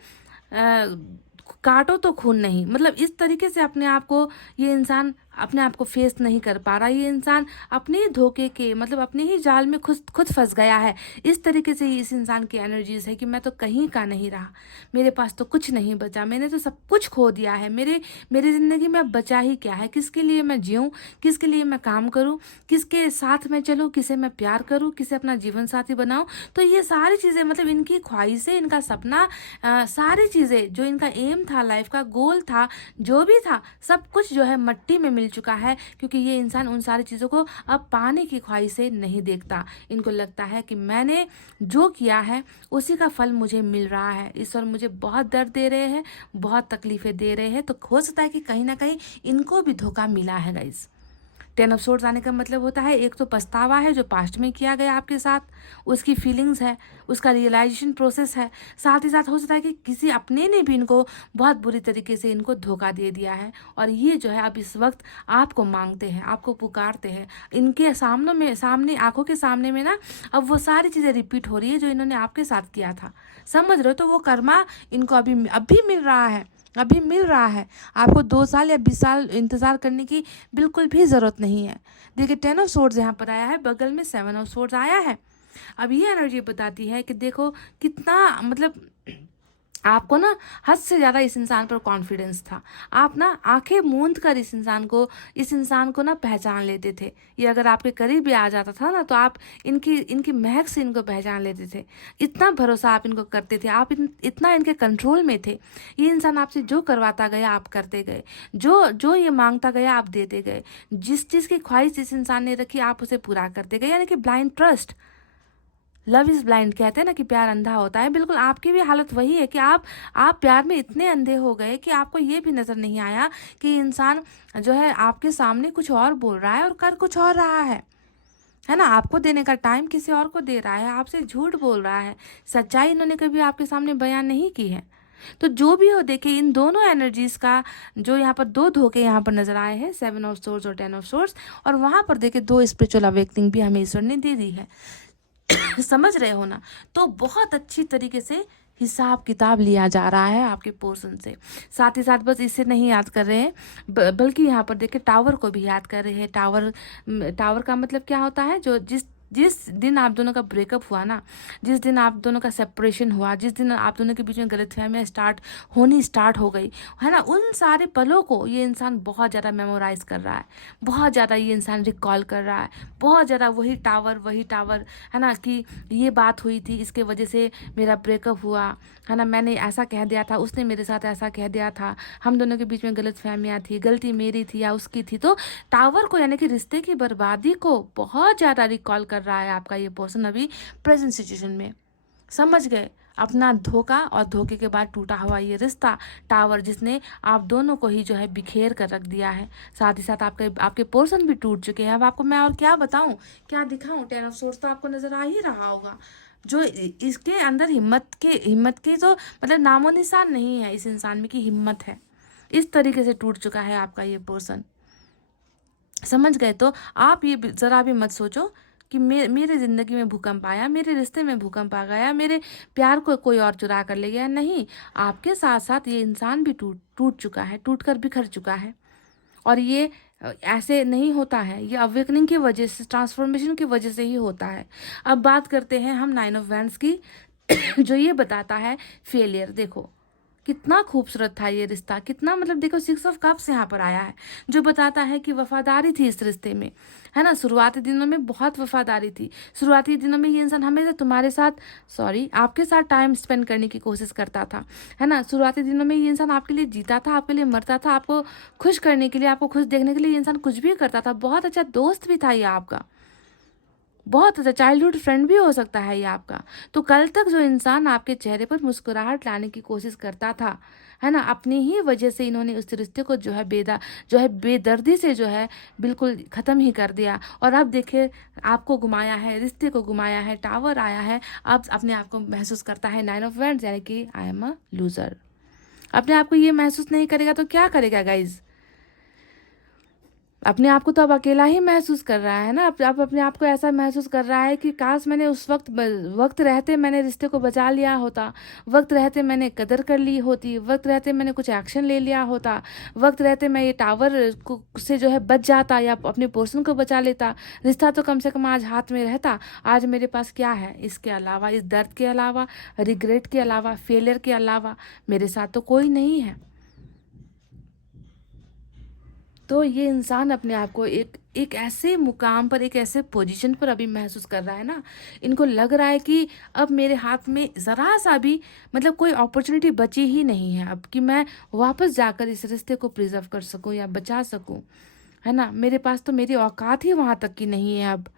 काटो तो खून नहीं, मतलब इस तरीके से अपने आप को ये इंसान अपने आप को फेस नहीं कर पा रहा। ये इंसान अपने ही धोखे के, मतलब अपने ही जाल में खुद फंस गया है। इस तरीके से इस इंसान की एनर्जीज है कि मैं तो कहीं का नहीं रहा, मेरे पास तो कुछ नहीं बचा, मैंने तो सब कुछ खो दिया है, मेरी ज़िंदगी में अब बचा ही क्या है? किसके लिए मैं जीऊँ, किसके लिए मैं काम करूँ, किसके साथ मैं चलूँ, किसे मैं प्यार करूँ, किसे अपना जीवन साथी बनाऊँ। तो ये सारी चीज़ें, मतलब इनकी ख्वाहिशें, इनका सपना, सारी चीज़ें जो इनका एम था, लाइफ का गोल था, जो भी था, सब कुछ जो है मट्टी में मिल चुका है। क्योंकि ये इंसान उन सारी चीज़ों को अब पाने की ख्वाहिशें नहीं देखता। इनको लगता है कि मैंने जो किया है उसी का फल मुझे मिल रहा है। ईश्वर मुझे बहुत दर्द दे रहे हैं, बहुत तकलीफ़ें दे रहे हैं। तो हो सकता है कि कहीं ना कहीं इनको भी धोखा मिला है गाइस। 10 ऑफ सोर्ड्स आने का मतलब होता है एक तो पछतावा है जो पास्ट में किया गया आपके साथ, उसकी फीलिंग्स है, उसका रियलाइजेशन प्रोसेस है। साथ ही साथ हो सकता है कि किसी अपने ने भी इनको बहुत बुरी तरीके से इनको धोखा दे दिया है, और ये जो है अब इस वक्त आपको मांगते हैं, आपको पुकारते हैं। इनके सामने आंखों के सामने में ना अब वो सारी चीज़ें रिपीट हो रही है जो इन्होंने आपके साथ किया था। समझ रहे हो? तो वो कर्मा इनको अभी मिल रहा है, अभी मिल रहा है। आपको 2 साल या 20 साल इंतज़ार करने की बिल्कुल भी ज़रूरत नहीं है। देखिए 10 ऑफ सोर्ड्स यहाँ पर आया है, बगल में 7 ऑफ सोर्ड्स आया है। अब ये एनर्जी बताती है कि देखो कितना मतलब आपको ना हद से ज़्यादा इस इंसान पर कॉन्फिडेंस था। आप ना आंखें मूंद कर इस इंसान को ना पहचान लेते थे। ये अगर आपके करीब भी आ जाता था ना तो आप इनकी महक से इनको पहचान लेते थे। इतना भरोसा आप इनको करते थे, आप इतना इनके कंट्रोल में थे। ये इंसान आपसे जो करवाता गया आप करते गए, जो जो ये मांगता गया आप देते गए, जिस चीज़ की ख्वाहिश इस इंसान ने रखी आप उसे पूरा करते गए। यानी कि blind trust, love is blind कहते हैं ना कि प्यार अंधा होता है। बिल्कुल आपकी भी हालत वही है कि आप प्यार में इतने अंधे हो गए कि आपको ये भी नज़र नहीं आया कि इंसान जो है आपके सामने कुछ और बोल रहा है और कर कुछ और रहा है ना। आपको देने का टाइम किसी और को दे रहा है, आपसे झूठ बोल रहा है, सच्चाई इन्होंने कभी आपके सामने बयान नहीं की है। तो जो भी हो, देखिए इन दोनों एनर्जीज का जो यहाँ पर 2 धोखे यहाँ पर नजर आए हैं, 7 ऑफ सोर्ड्स और 10 ऑफ सोर्ड्स, और वहाँ पर देखिए 2 स्पिरिचुअल अवेकनिंग भी हमें ईश्वर ने दे दी है। समझ रहे हो ना? तो बहुत अच्छी तरीके से हिसाब किताब लिया जा रहा है आपके पोर्शन से। साथ ही साथ बस इसे नहीं याद कर रहे हैं, बल्कि यहाँ पर देखिए टावर को भी याद कर रहे हैं। टावर का मतलब क्या होता है? जो जिस दिन आप दोनों का ब्रेकअप हुआ ना, जिस दिन आप दोनों का सेपरेशन हुआ, जिस दिन आप दोनों के बीच में गलतफहमियां स्टार्ट हो गई है ना, उन सारे पलों को ये इंसान बहुत ज़्यादा मेमोराइज कर रहा है, बहुत ज़्यादा ये इंसान रिकॉल कर रहा है, बहुत ज़्यादा वही टावर है ना, कि ये बात हुई थी, इसके वजह से मेरा ब्रेकअप हुआ है ना, मैंने ऐसा कह दिया था, उसने मेरे साथ ऐसा कह दिया था, हम दोनों के बीच में गलतफहमियां थी, गलती मेरी थी या उसकी थी। तो टावर को यानी कि रिश्ते की बर्बादी को बहुत ज़्यादा रिकॉल कर रहा है आपका ये पर्सन अभी प्रेजेंट सिचुएशन में। समझ गए? अपना धोखा और धोखे के बाद टूटा हुआ ये रिश्ता, टावर, जिसने आप दोनों को ही जो है बिखेर कर रख दिया है। साथ ही साथ आपके पोर्शन भी टूट चुके हैं। अब आपको मैं और क्या बताऊं, क्या दिखाऊं? 10 ऑफ सोर्ड्स तो आपको नजर आ ही रहा होगा। जो इसके अंदर हिम्मत की तो मतलब नामो निशान नहीं है इस इंसान में, की हिम्मत है। इस तरीके से टूट चुका है आपका ये पर्सन। समझ गए? तो आप ये ज़रा भी मत सोचो कि मेरे ज़िंदगी में भूकंप आया, मेरे रिश्ते में भूकंप आ गया, मेरे प्यार को कोई और चुरा कर ले गया। नहीं, आपके साथ साथ ये इंसान भी टूट चुका है, टूट कर बिखर चुका है। और ये ऐसे नहीं होता है, ये अवेकनिंग की वजह से, ट्रांसफॉर्मेशन की वजह से ही होता है। अब बात करते हैं हम 9 ऑफ वैंड्स की जो ये बताता है फेलियर। देखो कितना खूबसूरत था ये रिश्ता, कितना मतलब देखो 6 ऑफ कप्स यहाँ पर आया है जो बताता है कि वफादारी थी इस रिश्ते में, है ना। शुरुआती दिनों में बहुत वफादारी थी। शुरुआती दिनों में ये इंसान हमेशा आपके साथ टाइम स्पेंड करने की कोशिश करता था, है ना। शुरुआती दिनों में ये इंसान आपके लिए जीता था, आपके लिए मरता था, आपको खुश करने के लिए, आपको खुश देखने के लिए ये इंसान कुछ भी करता था। बहुत अच्छा दोस्त भी था ये आपका, बहुत अच्छा चाइल्डहुड फ्रेंड भी हो सकता है ये आपका। तो कल तक जो इंसान आपके चेहरे पर मुस्कुराहट लाने की कोशिश करता था, है ना, अपनी ही वजह से इन्होंने उस रिश्ते को जो है बेदर्दी से जो है बिल्कुल ख़त्म ही कर दिया। और अब देखिए आपको घुमाया है, रिश्ते को घुमाया है, टावर आया है। अब अपने आप को महसूस करता है 9 ऑफ वैंड्स, यानी कि आई एम अ लूज़र। अपने आप को ये महसूस नहीं करेगा तो क्या करेगा गाइज? अपने आप को तो अब अकेला ही महसूस कर रहा है ना। अब अपने आप को ऐसा महसूस कर रहा है कि काश मैंने उस वक्त रहते मैंने रिश्ते को बचा लिया होता, वक्त रहते मैंने कदर कर ली होती, वक्त रहते मैंने कुछ एक्शन ले लिया होता, वक्त रहते मैं ये टावर से जो है बच जाता या अपने पोर्शन को बचा लेता। रिश्ता तो कम से कम आज हाथ में रहता। आज मेरे पास क्या है इसके अलावा, इस दर्द के अलावा, रिग्रेट के अलावा, फेलियर के अलावा मेरे साथ तो कोई नहीं है। तो ये इंसान अपने आप को एक ऐसे मुकाम पर, एक ऐसे पोजीशन पर अभी महसूस कर रहा है ना, इनको लग रहा है कि अब मेरे हाथ में ज़रा सा भी मतलब कोई अपॉर्चुनिटी बची ही नहीं है अब कि मैं वापस जाकर इस रिश्ते को प्रिजर्व कर सकूं या बचा सकूं, है ना। मेरे पास तो मेरी औकात ही वहाँ तक की नहीं है अब,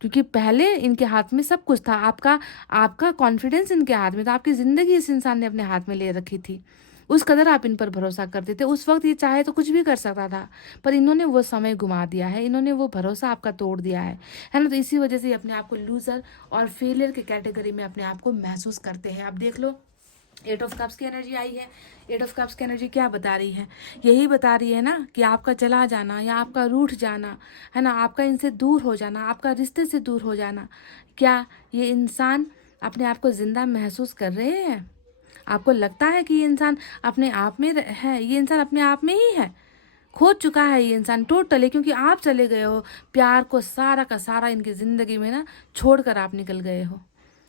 क्योंकि पहले इनके हाथ में सब कुछ था। आपका कॉन्फिडेंस इनके हाथ में था, आपकी ज़िंदगी इस इंसान ने अपने हाथ में ले रखी थी। उस कदर आप इन पर भरोसा करते थे। उस वक्त ये चाहे तो कुछ भी कर सकता था, पर इन्होंने वो समय घुमा दिया है, इन्होंने वो भरोसा आपका तोड़ दिया है ना। तो इसी वजह से अपने आप को लूज़र और फेलियर की कैटेगरी में अपने आप को महसूस करते हैं। अब देख लो, 8 ऑफ कप्स की एनर्जी आई है। 8 ऑफ कप्स की एनर्जी क्या बता रही है? यही बता रही है ना कि आपका चला जाना या आपका रूठ जाना, है ना, आपका इनसे दूर हो जाना, आपका रिश्ते से दूर हो जाना, क्या ये इंसान अपने आप को जिंदा महसूस कर रहे हैं? आपको लगता है कि ये इंसान अपने आप में है? ये इंसान अपने आप में ही है? खो चुका है ये इंसान टोटली, क्योंकि आप चले गए हो प्यार को सारा का सारा इनकी ज़िंदगी में ना छोड़कर आप निकल गए हो।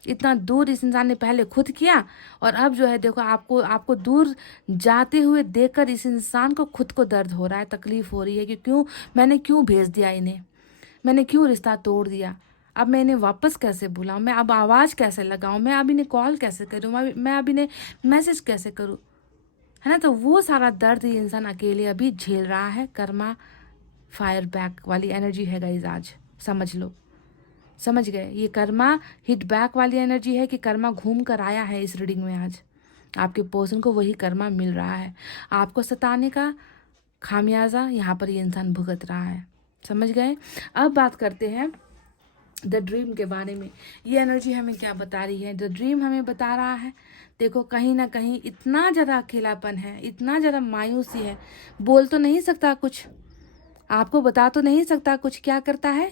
इतना दूर इस इंसान ने पहले खुद किया, और अब जो है देखो, आपको दूर जाते हुए देखकर इस इंसान को खुद को दर्द हो रहा है, तकलीफ हो रही है कि मैंने क्यों भेज दिया इन्हें, मैंने क्यों रिश्ता तोड़ दिया, अब मैं इन्हें वापस कैसे बुलाऊं, मैं अब आवाज़ कैसे लगाऊं, मैं अब इन्हें कॉल कैसे करूं, मैं अब इन्हें मैसेज कैसे करूं, है ना। तो वो सारा दर्द ये इंसान अकेले अभी झेल रहा है। कर्मा फायर बैक वाली एनर्जी है गाइज, आज समझ लो, समझ गए? ये कर्मा हिट बैक वाली एनर्जी है कि कर्मा घूम कर आया है इस रीडिंग में। आज आपके पर्सन को वही कर्मा मिल रहा है, आपको सताने का खामियाजा यहाँ पर ये इंसान भुगत रहा है, समझ गए? अब बात करते हैं द ड्रीम के बारे में। ये एनर्जी हमें क्या बता रही है? द ड्रीम हमें बता रहा है, देखो कहीं ना कहीं इतना ज़्यादा अकेलापन है, इतना ज़्यादा मायूसी है, बोल तो नहीं सकता कुछ, आपको बता तो नहीं सकता कुछ, क्या करता है?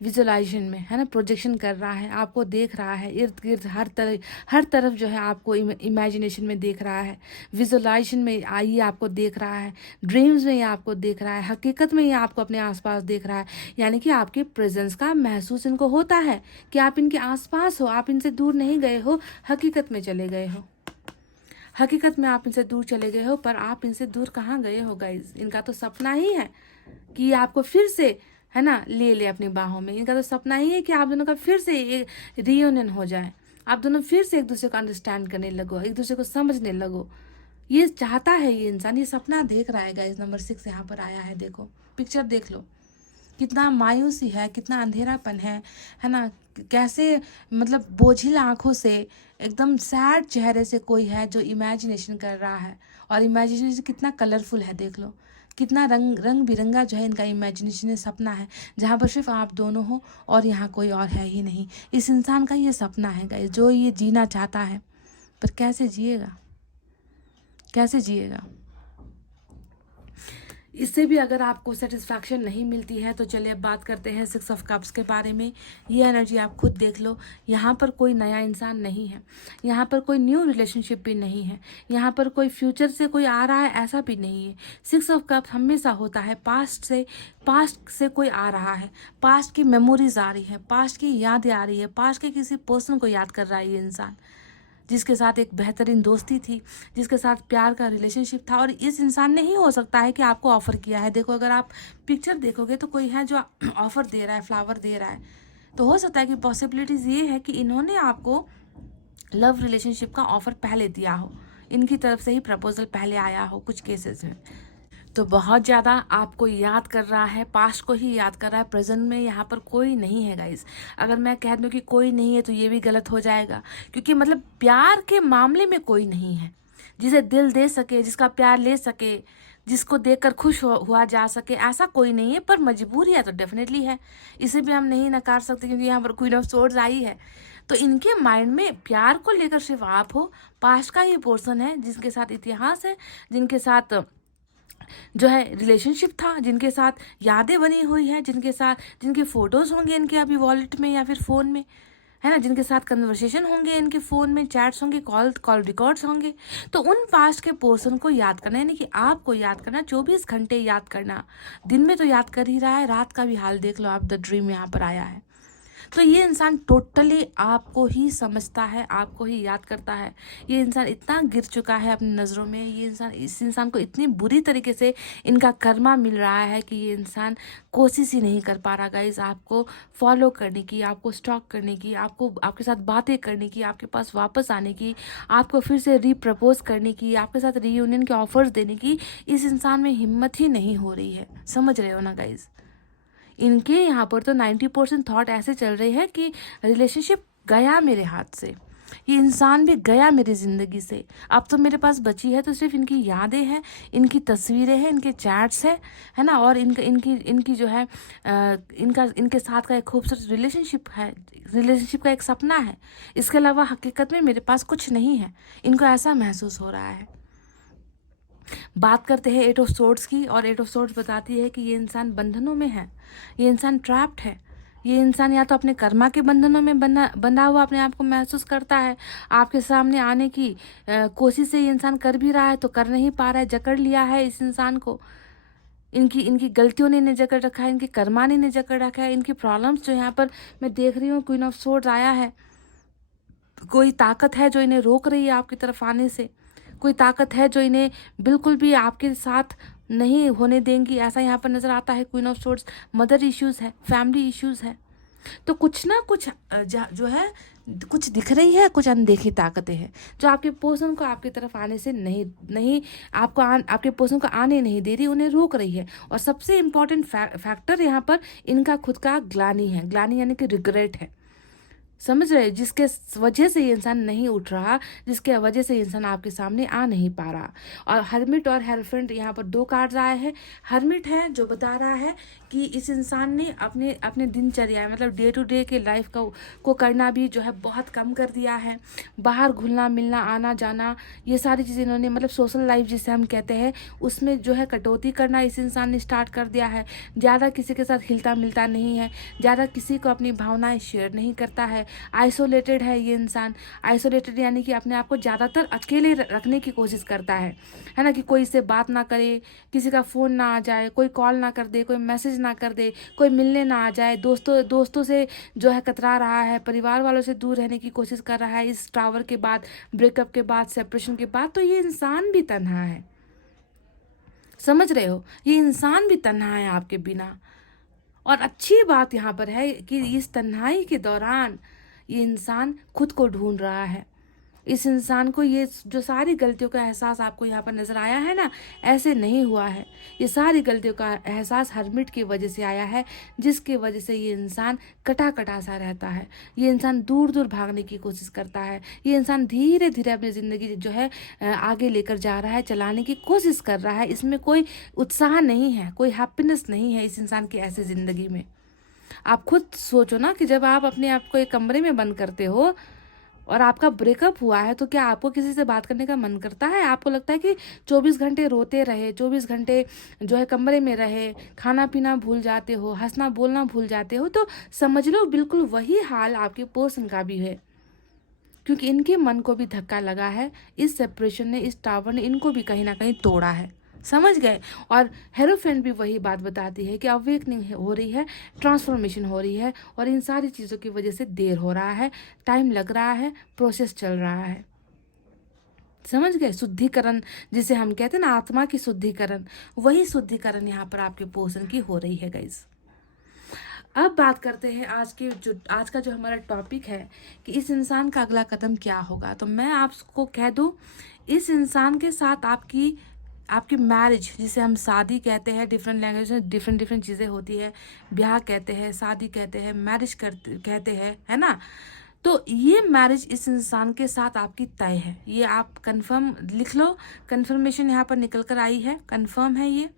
विजुअलाइजेशन में, है ना, प्रोजेक्शन कर रहा है, आपको देख रहा है, इर्द गिर्द हर तरफ जो है आपको इमेजिनेशन में देख रहा है, विजुअलाइजेशन में ये आपको देख रहा है, ड्रीम्स में ये आपको देख रहा है, हकीकत में ये आपको अपने आसपास देख रहा है। यानी कि आपके प्रेजेंस का महसूस इनको होता है कि आप इनके आसपास हो, आप इनसे दूर नहीं गए हो, हकीकत में चले गए हो, हकीकत में आप इनसे दूर चले गए हो। पर आप इनसे दूर कहाँ गए हो गाइज? इनका तो सपना ही है कि आपको फिर से, है ना, ले अपनी बाहों में। इनका तो सपना ही है कि आप दोनों का फिर से एक रियूनियन हो जाए, आप दोनों फिर से एक दूसरे को अंडरस्टैंड करने लगो, एक दूसरे को समझने लगो। ये चाहता है ये इंसान, ये सपना देख रहा है गाइस। नंबर 6 यहाँ पर आया है, देखो पिक्चर देख लो, कितना मायूसी है, कितना अंधेरापन है ना, कैसे मतलब बोझिल आंखों से, एकदम सैड चेहरे से कोई है जो इमेजिनेशन कर रहा है। और इमेजिनेशन कितना कलरफुल है, देख लो कितना रंग बिरंगा जो है इनका इमेजिनेशन सपना है, जहाँ पर सिर्फ आप दोनों हो और यहाँ कोई और है ही नहीं। इस इंसान का ये सपना है गाइस, जो ये जीना चाहता है, पर कैसे जिएगा, कैसे जिएगा? इससे भी अगर आपको सेटिस्फैक्शन नहीं मिलती है तो चलिए अब बात करते हैं 6 ऑफ कप्स के बारे में। ये एनर्जी आप खुद देख लो, यहाँ पर कोई नया इंसान नहीं है, यहाँ पर कोई न्यू रिलेशनशिप भी नहीं है, यहाँ पर कोई फ्यूचर से कोई आ रहा है ऐसा भी नहीं है। 6 ऑफ कप्स हमेशा होता है पास्ट से कोई आ रहा है, पास्ट की मेमोरीज आ रही है, पास्ट की यादें आ रही है, पास्ट के किसी पर्सन को याद कर रहा है ये इंसान, जिसके साथ एक बेहतरीन दोस्ती थी, जिसके साथ प्यार का रिलेशनशिप था। और इस इंसान ने ही हो सकता है कि आपको ऑफ़र किया है। देखो अगर आप पिक्चर देखोगे तो कोई है जो ऑफ़र दे रहा है, फ्लावर दे रहा है, तो हो सकता है कि पॉसिबिलिटीज़ ये है कि इन्होंने आपको लव रिलेशनशिप का ऑफ़र पहले दिया हो, इनकी तरफ से ही प्रपोजल पहले आया हो कुछ केसेस में। तो बहुत ज़्यादा आपको याद कर रहा है, पास्ट को ही याद कर रहा है। प्रेजेंट में यहाँ पर कोई नहीं है गाइज। अगर मैं कह दूँ कि कोई नहीं है तो ये भी गलत हो जाएगा, क्योंकि मतलब प्यार के मामले में कोई नहीं है जिसे दिल दे सके, जिसका प्यार ले सके, जिसको देखकर खुश हुआ जा सके, ऐसा कोई नहीं है। पर मजबूरियाँ तो डेफिनेटली है, इसे भी हम नहीं नकार सकते, क्योंकि यहाँ पर क्वीन ऑफ सोर्ड्स आई है। तो इनके माइंड में प्यार को लेकर सिर्फ आप हो, पास्ट का ही पोर्सन है जिनके साथ इतिहास है, जिनके साथ जो है रिलेशनशिप था, जिनके साथ यादें बनी हुई है, जिनके साथ जिनके फ़ोटोज़ होंगे इनके अभी वॉलेट में या फिर फ़ोन में, है ना, जिनके साथ कन्वर्सेशन होंगे इनके फ़ोन में, चैट्स होंगे, कॉल रिकॉर्ड्स होंगे। तो उन पास्ट के पर्सन को याद करना, यानी कि आपको याद करना, 24 घंटे याद करना। दिन में तो याद कर ही रहा है, रात का भी हाल देख लो आप, द ड्रीम यहाँ पर आया है। तो ये इंसान टोटली आपको ही समझता है, आपको ही याद करता है। ये इंसान इतना गिर चुका है अपनी नज़रों में, इस इंसान को इतनी बुरी तरीके से इनका कर्मा मिल रहा है कि ये इंसान कोशिश ही नहीं कर पा रहा गाइज आपको फॉलो करने की, आपको स्टॉक करने की, आपको आपके साथ बातें करने की, आपके पास वापस आने की, आपको फिर से रीप्रपोज करने की, आपके साथ रीयूनियन के ऑफर्स देने की इस इंसान में हिम्मत ही नहीं हो रही है। समझ रहे हो ना गाइज? इनके यहाँ पर तो 90% थॉट ऐसे चल रहे हैं कि रिलेशनशिप गया मेरे हाथ से, ये इंसान भी गया मेरी ज़िंदगी से। अब तो मेरे पास बची है तो सिर्फ इनकी यादें हैं, इनकी तस्वीरें हैं, इनके चैट्स हैं, है ना, और इनका इनकी इनकी जो है इनके साथ का एक खूबसूरत रिलेशनशिप है, रिलेशनशिप का एक सपना है। इसके अलावा हकीकत में मेरे पास कुछ नहीं है। इनको ऐसा महसूस हो रहा है। बात करते हैं एट ऑफ सोर्ड्स की, और एट ऑफ सोर्ड्स बताती है कि ये इंसान बंधनों में है, ये इंसान ट्रैप्ड है। ये इंसान या तो अपने कर्मा के बंधनों में बंधा हुआ अपने आप को महसूस करता है, आपके सामने आने की कोशिश से ये इंसान कर भी रहा है तो कर नहीं पा रहा है, जकड़ लिया है इस इंसान को। इनकी इनकी गलतियों ने इन्हें जकड़ रखा है, इनके कर्मा ने इन्हें जकड़ रखा है। इनकी प्रॉब्लम्स जो यहाँ पर मैं देख रही हूँ, क्वीन ऑफ सोर्ड्स आया है। कोई ताकत है जो इन्हें रोक रही है आपकी तरफ आने से, कोई ताकत है जो इन्हें बिल्कुल भी आपके साथ नहीं होने देंगी, ऐसा यहाँ पर नज़र आता है। Queen of swords mother issues है, फैमिली इश्यूज़ है। तो कुछ ना कुछ जो है, कुछ दिख रही है, कुछ अनदेखी ताकतें हैं जो आपके पर्सन को आपकी तरफ आने से नहीं आपके पर्सन को आने नहीं दे रही, उन्हें रोक रही है। और सबसे इम्पॉर्टेंट फैक्टर यहाँ पर इनका खुद का ग्लानी है। ग्लानी यानी कि रिग्रेट है, समझ रहे, जिसके वजह से ये इंसान नहीं उठ रहा, जिसके वजह से ये इंसान आपके सामने आ नहीं पा रहा। और हर्मिट और हेरोफेंट यहाँ पर दो कार्ड्स आए हैं। हर्मिट है जो बता रहा है कि इस इंसान ने अपने अपने दिनचर्या, मतलब डे टू डे के लाइफ को करना भी जो है बहुत कम कर दिया है। बाहर घुलना मिलना आना जाना ये सारी चीज़ें इन्होंने, मतलब सोशल लाइफ जिसे हम कहते हैं, उसमें जो है कटौती करना इस इंसान ने स्टार्ट कर दिया है। ज़्यादा किसी के साथ हिलता मिलता नहीं है, ज़्यादा किसी को अपनी भावनाएं शेयर नहीं करता है। आइसोलेटेड है ये इंसान। आइसोलेटेड यानी कि अपने आप को ज़्यादातर अकेले रखने की कोशिश करता है ना, कि कोई से बात ना करे, किसी का फ़ोन ना आ जाए, कोई कॉल ना कर दे, कोई मैसेज ना कर दे, कोई मिलने ना आ जाए, दोस्तों से जो है कतरा रहा है, परिवार वालों से दूर रहने की कोशिश कर रहा है इस टावर के बाद, ब्रेकअप के बाद, सेपरेशन के बाद। तो ये इंसान भी तन्हा है, समझ रहे हो, ये इंसान भी तन्हा है आपके बिना। और अच्छी बात यहाँ पर है कि इस तन्हाई के दौरान ये इंसान खुद को ढूंढ रहा है। इस इंसान को ये जो सारी गलतियों का एहसास आपको यहाँ पर नज़र आया है ना, ऐसे नहीं हुआ है। ये सारी गलतियों का एहसास हर्मिट की वजह से आया है, जिसकी वजह से ये इंसान कटा कटा सा रहता है। ये इंसान दूर दूर भागने की कोशिश करता है। ये इंसान धीरे धीरे अपनी ज़िंदगी जो है आगे लेकर जा रहा है, चलाने की कोशिश कर रहा है। इसमें कोई उत्साह नहीं है, कोई हैप्पीनेस नहीं है इस इंसान की ऐसी ज़िंदगी में। आप खुद सोचो ना कि जब आप अपने आप को एक कमरे में बंद करते हो और आपका ब्रेकअप हुआ है, तो क्या आपको किसी से बात करने का मन करता है? आपको लगता है कि 24 घंटे रोते रहे, 24 घंटे जो है कमरे में रहे, खाना पीना भूल जाते हो, हंसना बोलना भूल जाते हो? तो समझ लो बिल्कुल वही हाल आपके पर्सन का भी है, क्योंकि इनके मन को भी धक्का लगा है। इस सेपरेशन ने, इस टावर ने इनको भी कहीं ना कहीं तोड़ा है, समझ गए। और हेरोफेंट भी वही बात बताती है कि अवेकनिंग हो रही है, ट्रांसफॉर्मेशन हो रही है, और इन सारी चीज़ों की वजह से देर हो रहा है, टाइम लग रहा है, प्रोसेस चल रहा है, समझ गए। शुद्धिकरण जिसे हम कहते हैं ना, आत्मा की शुद्धिकरण, वही शुद्धिकरण यहाँ पर आपके पोषण की हो रही है गाइस। अब बात करते हैं आज का जो हमारा टॉपिक है कि इस इंसान का अगला कदम क्या होगा। तो मैं आपको कह दूं, इस इंसान के साथ आपकी मैरिज, जिसे हम शादी कहते हैं, डिफरेंट लैंग्वेज में डिफरेंट चीज़ें होती है, ब्याह कहते हैं, शादी कहते हैं, मैरिज कहते हैं, है ना। तो ये मैरिज इस इंसान के साथ आपकी तय है, ये आप कंफर्म लिख लो। कंफर्मेशन यहाँ पर निकल कर आई है, कंफर्म है, ये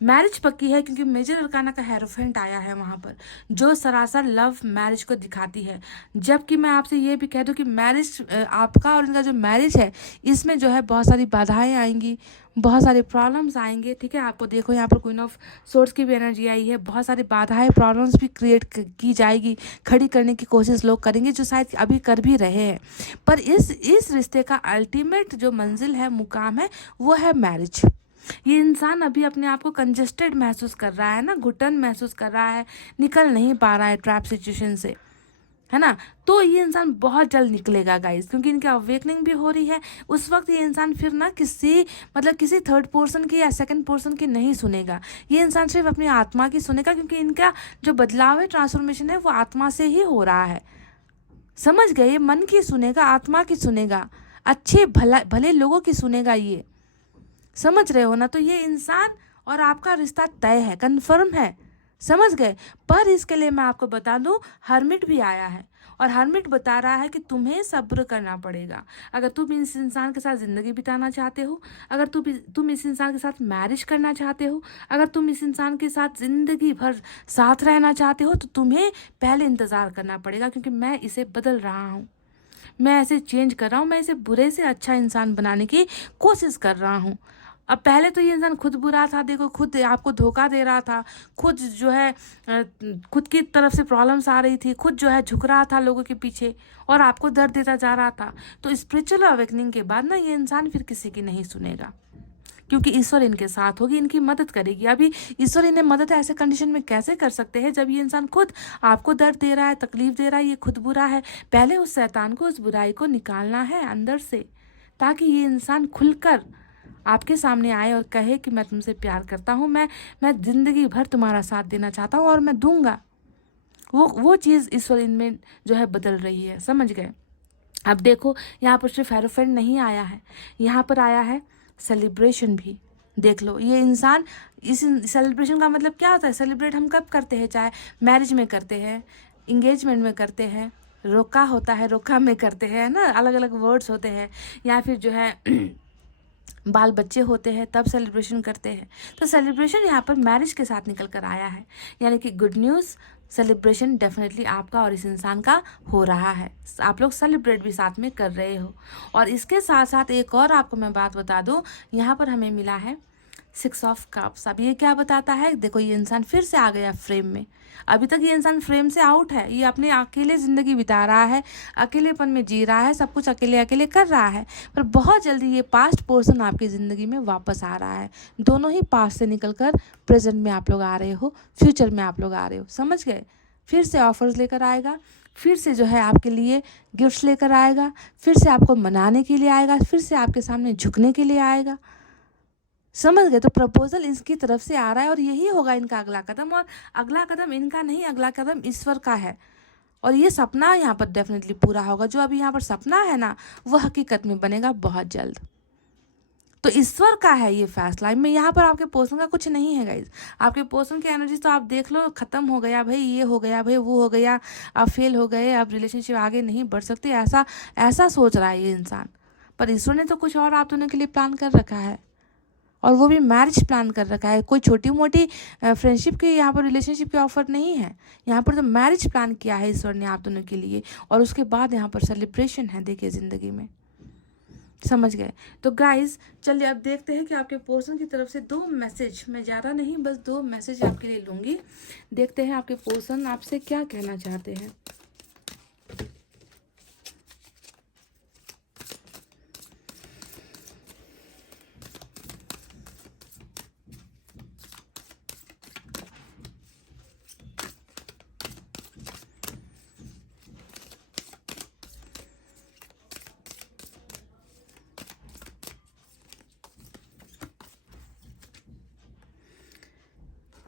मैरिज पक्की है, क्योंकि मेजर अरकाना का हेरोफेंट आया है वहाँ पर, जो सरासर लव मैरिज को दिखाती है। जबकि मैं आपसे ये भी कह दूँ कि मैरिज आपका और इनका जो मैरिज है, इसमें जो है बहुत सारी बाधाएं आएंगी, बहुत सारे प्रॉब्लम्स आएंगे, ठीक है। आपको देखो यहाँ पर क्वीन ऑफ सोर्ड्स की भी एनर्जी आई है, बहुत सारी बाधाएं, प्रॉब्लम्स भी क्रिएट की जाएगी, खड़ी करने की कोशिश लोग करेंगे, जो शायद अभी कर भी रहे हैं। पर इस रिश्ते का अल्टीमेट जो मंजिल है, मुकाम है, वो है मैरिज। ये इंसान अभी अपने आप को कंजेस्टेड महसूस कर रहा है ना, घुटन महसूस कर रहा है, निकल नहीं पा रहा है ट्रैप सिचुएशन से, है ना। तो ये इंसान बहुत जल्द निकलेगा गाइस, क्योंकि इनकी अवेकनिंग भी हो रही है। उस वक्त ये इंसान फिर ना किसी थर्ड पर्सन की या सेकंड पर्सन की नहीं सुनेगा। ये इंसान सिर्फ अपनी आत्मा की सुनेगा, क्योंकि इनका जो बदलाव है, ट्रांसफॉर्मेशन है, वो आत्मा से ही हो रहा है, समझ गए। ये मन की सुनेगा, आत्मा की सुनेगा, अच्छे भले लोगों की सुनेगा, ये समझ रहे हो ना। तो ये इंसान और आपका रिश्ता तय है, कन्फर्म है, समझ गए। पर इसके लिए मैं आपको बता दूं, हर्मिट भी आया है और हर्मिट बता रहा है कि तुम्हें सब्र करना पड़ेगा। अगर तुम इस इंसान के साथ ज़िंदगी बिताना चाहते हो, अगर तुम इस इंसान के साथ मैरिज करना चाहते हो, अगर तुम इस इंसान के साथ ज़िंदगी भर साथ रहना चाहते हो, तो तुम्हें पहले इंतज़ार करना पड़ेगा, क्योंकि मैं इसे बदल रहा हूँ, मैं ऐसे चेंज कर रहा हूँ, मैं इसे बुरे से अच्छा इंसान बनाने की कोशिश कर रहा हूँ। अब पहले तो ये इंसान खुद बुरा था, देखो खुद आपको धोखा दे रहा था, खुद जो है खुद की तरफ से प्रॉब्लम्स आ रही थी, खुद जो है झुक रहा था लोगों के पीछे और आपको दर्द देता जा रहा था। तो स्पिरिचुअल अवेकनिंग के बाद ना ये इंसान फिर किसी की नहीं सुनेगा, क्योंकि ईश्वर इनके साथ होगी, इनकी मदद करेगी। अभी ईश्वर इन्हें मदद ऐसे कंडीशन में कैसे कर सकते हैं जब ये इंसान खुद आपको दर्द दे रहा है, तकलीफ दे रहा है, ये खुद बुरा है। पहले उस शैतान को, उस बुराई को निकालना है अंदर से, ताकि ये इंसान खुलकर आपके सामने आए और कहे कि मैं तुमसे प्यार करता हूँ, मैं ज़िंदगी भर तुम्हारा साथ देना चाहता हूँ और मैं दूंगा। वो चीज़ ईश्वर इनमें जो है बदल रही है, समझ गए। अब देखो यहाँ पर सिर्फ हेरोफेंट नहीं आया है, यहाँ पर आया है सेलिब्रेशन भी। देख लो ये इंसान, इस सेलिब्रेशन का मतलब क्या होता है? सेलिब्रेट हम कब करते हैं? चाहे मैरिज में करते हैं, इंगेजमेंट में करते हैं, रोका होता है रोका में करते हैं ना, अलग अलग वर्ड्स होते हैं, या फिर जो है बाल बच्चे होते हैं तब सेलिब्रेशन करते हैं। तो सेलिब्रेशन यहाँ पर मैरिज के साथ निकल कर आया है, यानी कि गुड न्यूज़, सेलिब्रेशन डेफिनेटली आपका और इस इंसान का हो रहा है, आप लोग सेलिब्रेट भी साथ में कर रहे हो। और इसके साथ साथ एक और आपको मैं बात बता दूँ, यहाँ पर हमें मिला है 6 ऑफ कप्स। अब ये क्या बताता है? देखो ये इंसान फिर से आ गया फ्रेम में। अभी तक ये इंसान फ्रेम से आउट है, ये अपने अकेले ज़िंदगी बिता रहा है, अकेलेपन में जी रहा है, सब कुछ अकेले अकेले कर रहा है। पर बहुत जल्दी ये पास्ट पोर्शन आपकी ज़िंदगी में वापस आ रहा है। दोनों ही पास्ट से निकल कर प्रेजेंट में आप लोग आ रहे हो, फ्यूचर में आप लोग आ रहे हो, समझ गए। फिर से ऑफर्स लेकर आएगा, फिर से जो है आपके लिए गिफ्ट्स लेकर आएगा, फिर से आपको मनाने के लिए आएगा, फिर से आपके सामने झुकने के लिए आएगा, समझ गए। तो प्रपोजल इसकी तरफ से आ रहा है और यही होगा इनका अगला कदम। और अगला कदम इनका नहीं, अगला कदम ईश्वर का है। और ये सपना यहाँ पर डेफिनेटली पूरा होगा, जो अभी यहाँ पर सपना है ना, वो हकीकत में बनेगा बहुत जल्द। तो ईश्वर का है ये फैसला, में यहाँ पर आपके पोर्शन का कुछ नहीं है गाइज। आपके पोर्शन की एनर्जी तो आप देख लो, खत्म हो गया भाई, ये हो गया भाई, वो हो गया, आप फेल हो गए, अब रिलेशनशिप आगे नहीं बढ़ सकते, ऐसा ऐसा सोच रहा है ये इंसान। पर ईश्वर ने तो कुछ और आप दोनों के लिए प्लान कर रखा है, और वो भी मैरिज प्लान कर रखा है। कोई छोटी मोटी फ्रेंडशिप की यहाँ पर, रिलेशनशिप की ऑफर नहीं है, यहाँ पर तो मैरिज प्लान किया है ईश्वर ने आप दोनों के लिए। और उसके बाद यहाँ पर सेलिब्रेशन है, देखिए ज़िंदगी में, समझ गए। तो गाइज चलिए अब देखते हैं कि आपके पोर्शन की तरफ से 2 मैसेज, मैं ज़्यादा नहीं बस 2 मैसेज आपके लिए लूँगी। देखते हैं आपके पोर्शन आपसे क्या कहना चाहते हैं।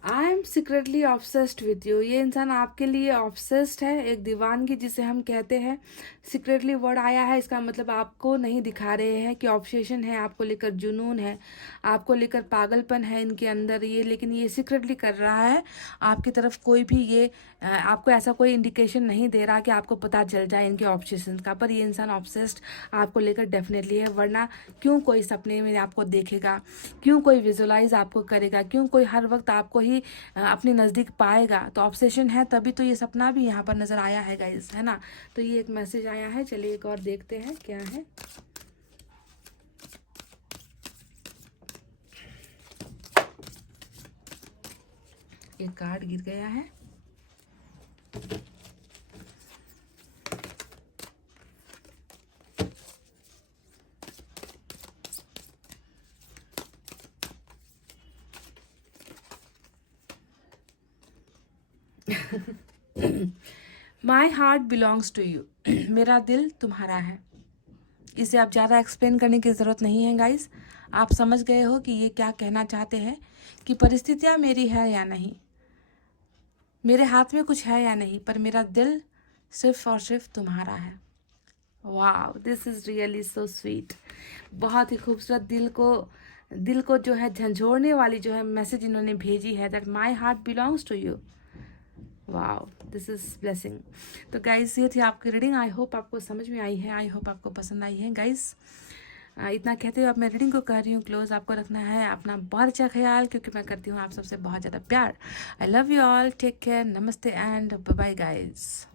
I am secretly obsessed with you. ये इंसान आपके लिए ऑब्सेस्ड है, एक दीवानगी जिसे हम कहते हैं। सीक्रेटली वर्ड आया है, इसका मतलब आपको नहीं दिखा रहे हैं कि ऑब्सेशन है, आपको लेकर जुनून है, आपको लेकर पागलपन है इनके अंदर ये, लेकिन ये सीक्रेटली कर रहा है। आपकी तरफ कोई भी ये आपको ऐसा कोई इंडिकेशन नहीं दे रहा कि आपको पता चल जाए इनके ऑब्सेशन का। पर ये इंसान ऑब्सेस्ड आपको लेकर डेफिनेटली है, वरना क्यों कोई सपने में आपको देखेगा, क्यों कोई विजुलाइज आपको करेगा, क्यों कोई हर वक्त आपको ही अपने नज़दीक पाएगा? तो ऑब्सेशन है, तभी तो ये सपना भी यहाँ पर नज़र आया है गाइस, है ना। तो ये एक मैसेज आया है, चलिए एक और देखते हैं क्या है। एक कार्ड गिर गया है। My heart belongs to you. मेरा दिल तुम्हारा है। इसे आप ज़्यादा एक्सप्लेन करने की ज़रूरत नहीं है गाइस, आप समझ गए हो कि ये क्या कहना चाहते हैं, कि परिस्थितियाँ मेरी है या नहीं, मेरे हाथ में कुछ है या नहीं, पर मेरा दिल सिर्फ और सिर्फ तुम्हारा है। वाह, this is really so sweet. बहुत ही खूबसूरत दिल को दिल को जो है झंझोड़ने वाली जो है मैसेज इन्होंने भेजी है, that my heart belongs to you. Wow, this is blessing. तो गाइस ये थी आपकी रीडिंग। आई होप आपको समझ में आई है, आई होप आपको पसंद आई है गाइस। इतना कहते हुए अब मैं रीडिंग को कर रही हूँ क्लोज। आपको रखना है अपना बहुत अच्छा ख्याल, क्योंकि मैं करती हूँ आप सबसे बहुत ज़्यादा प्यार। I love you all, take care, नमस्ते एंड बाय बाय गाइस।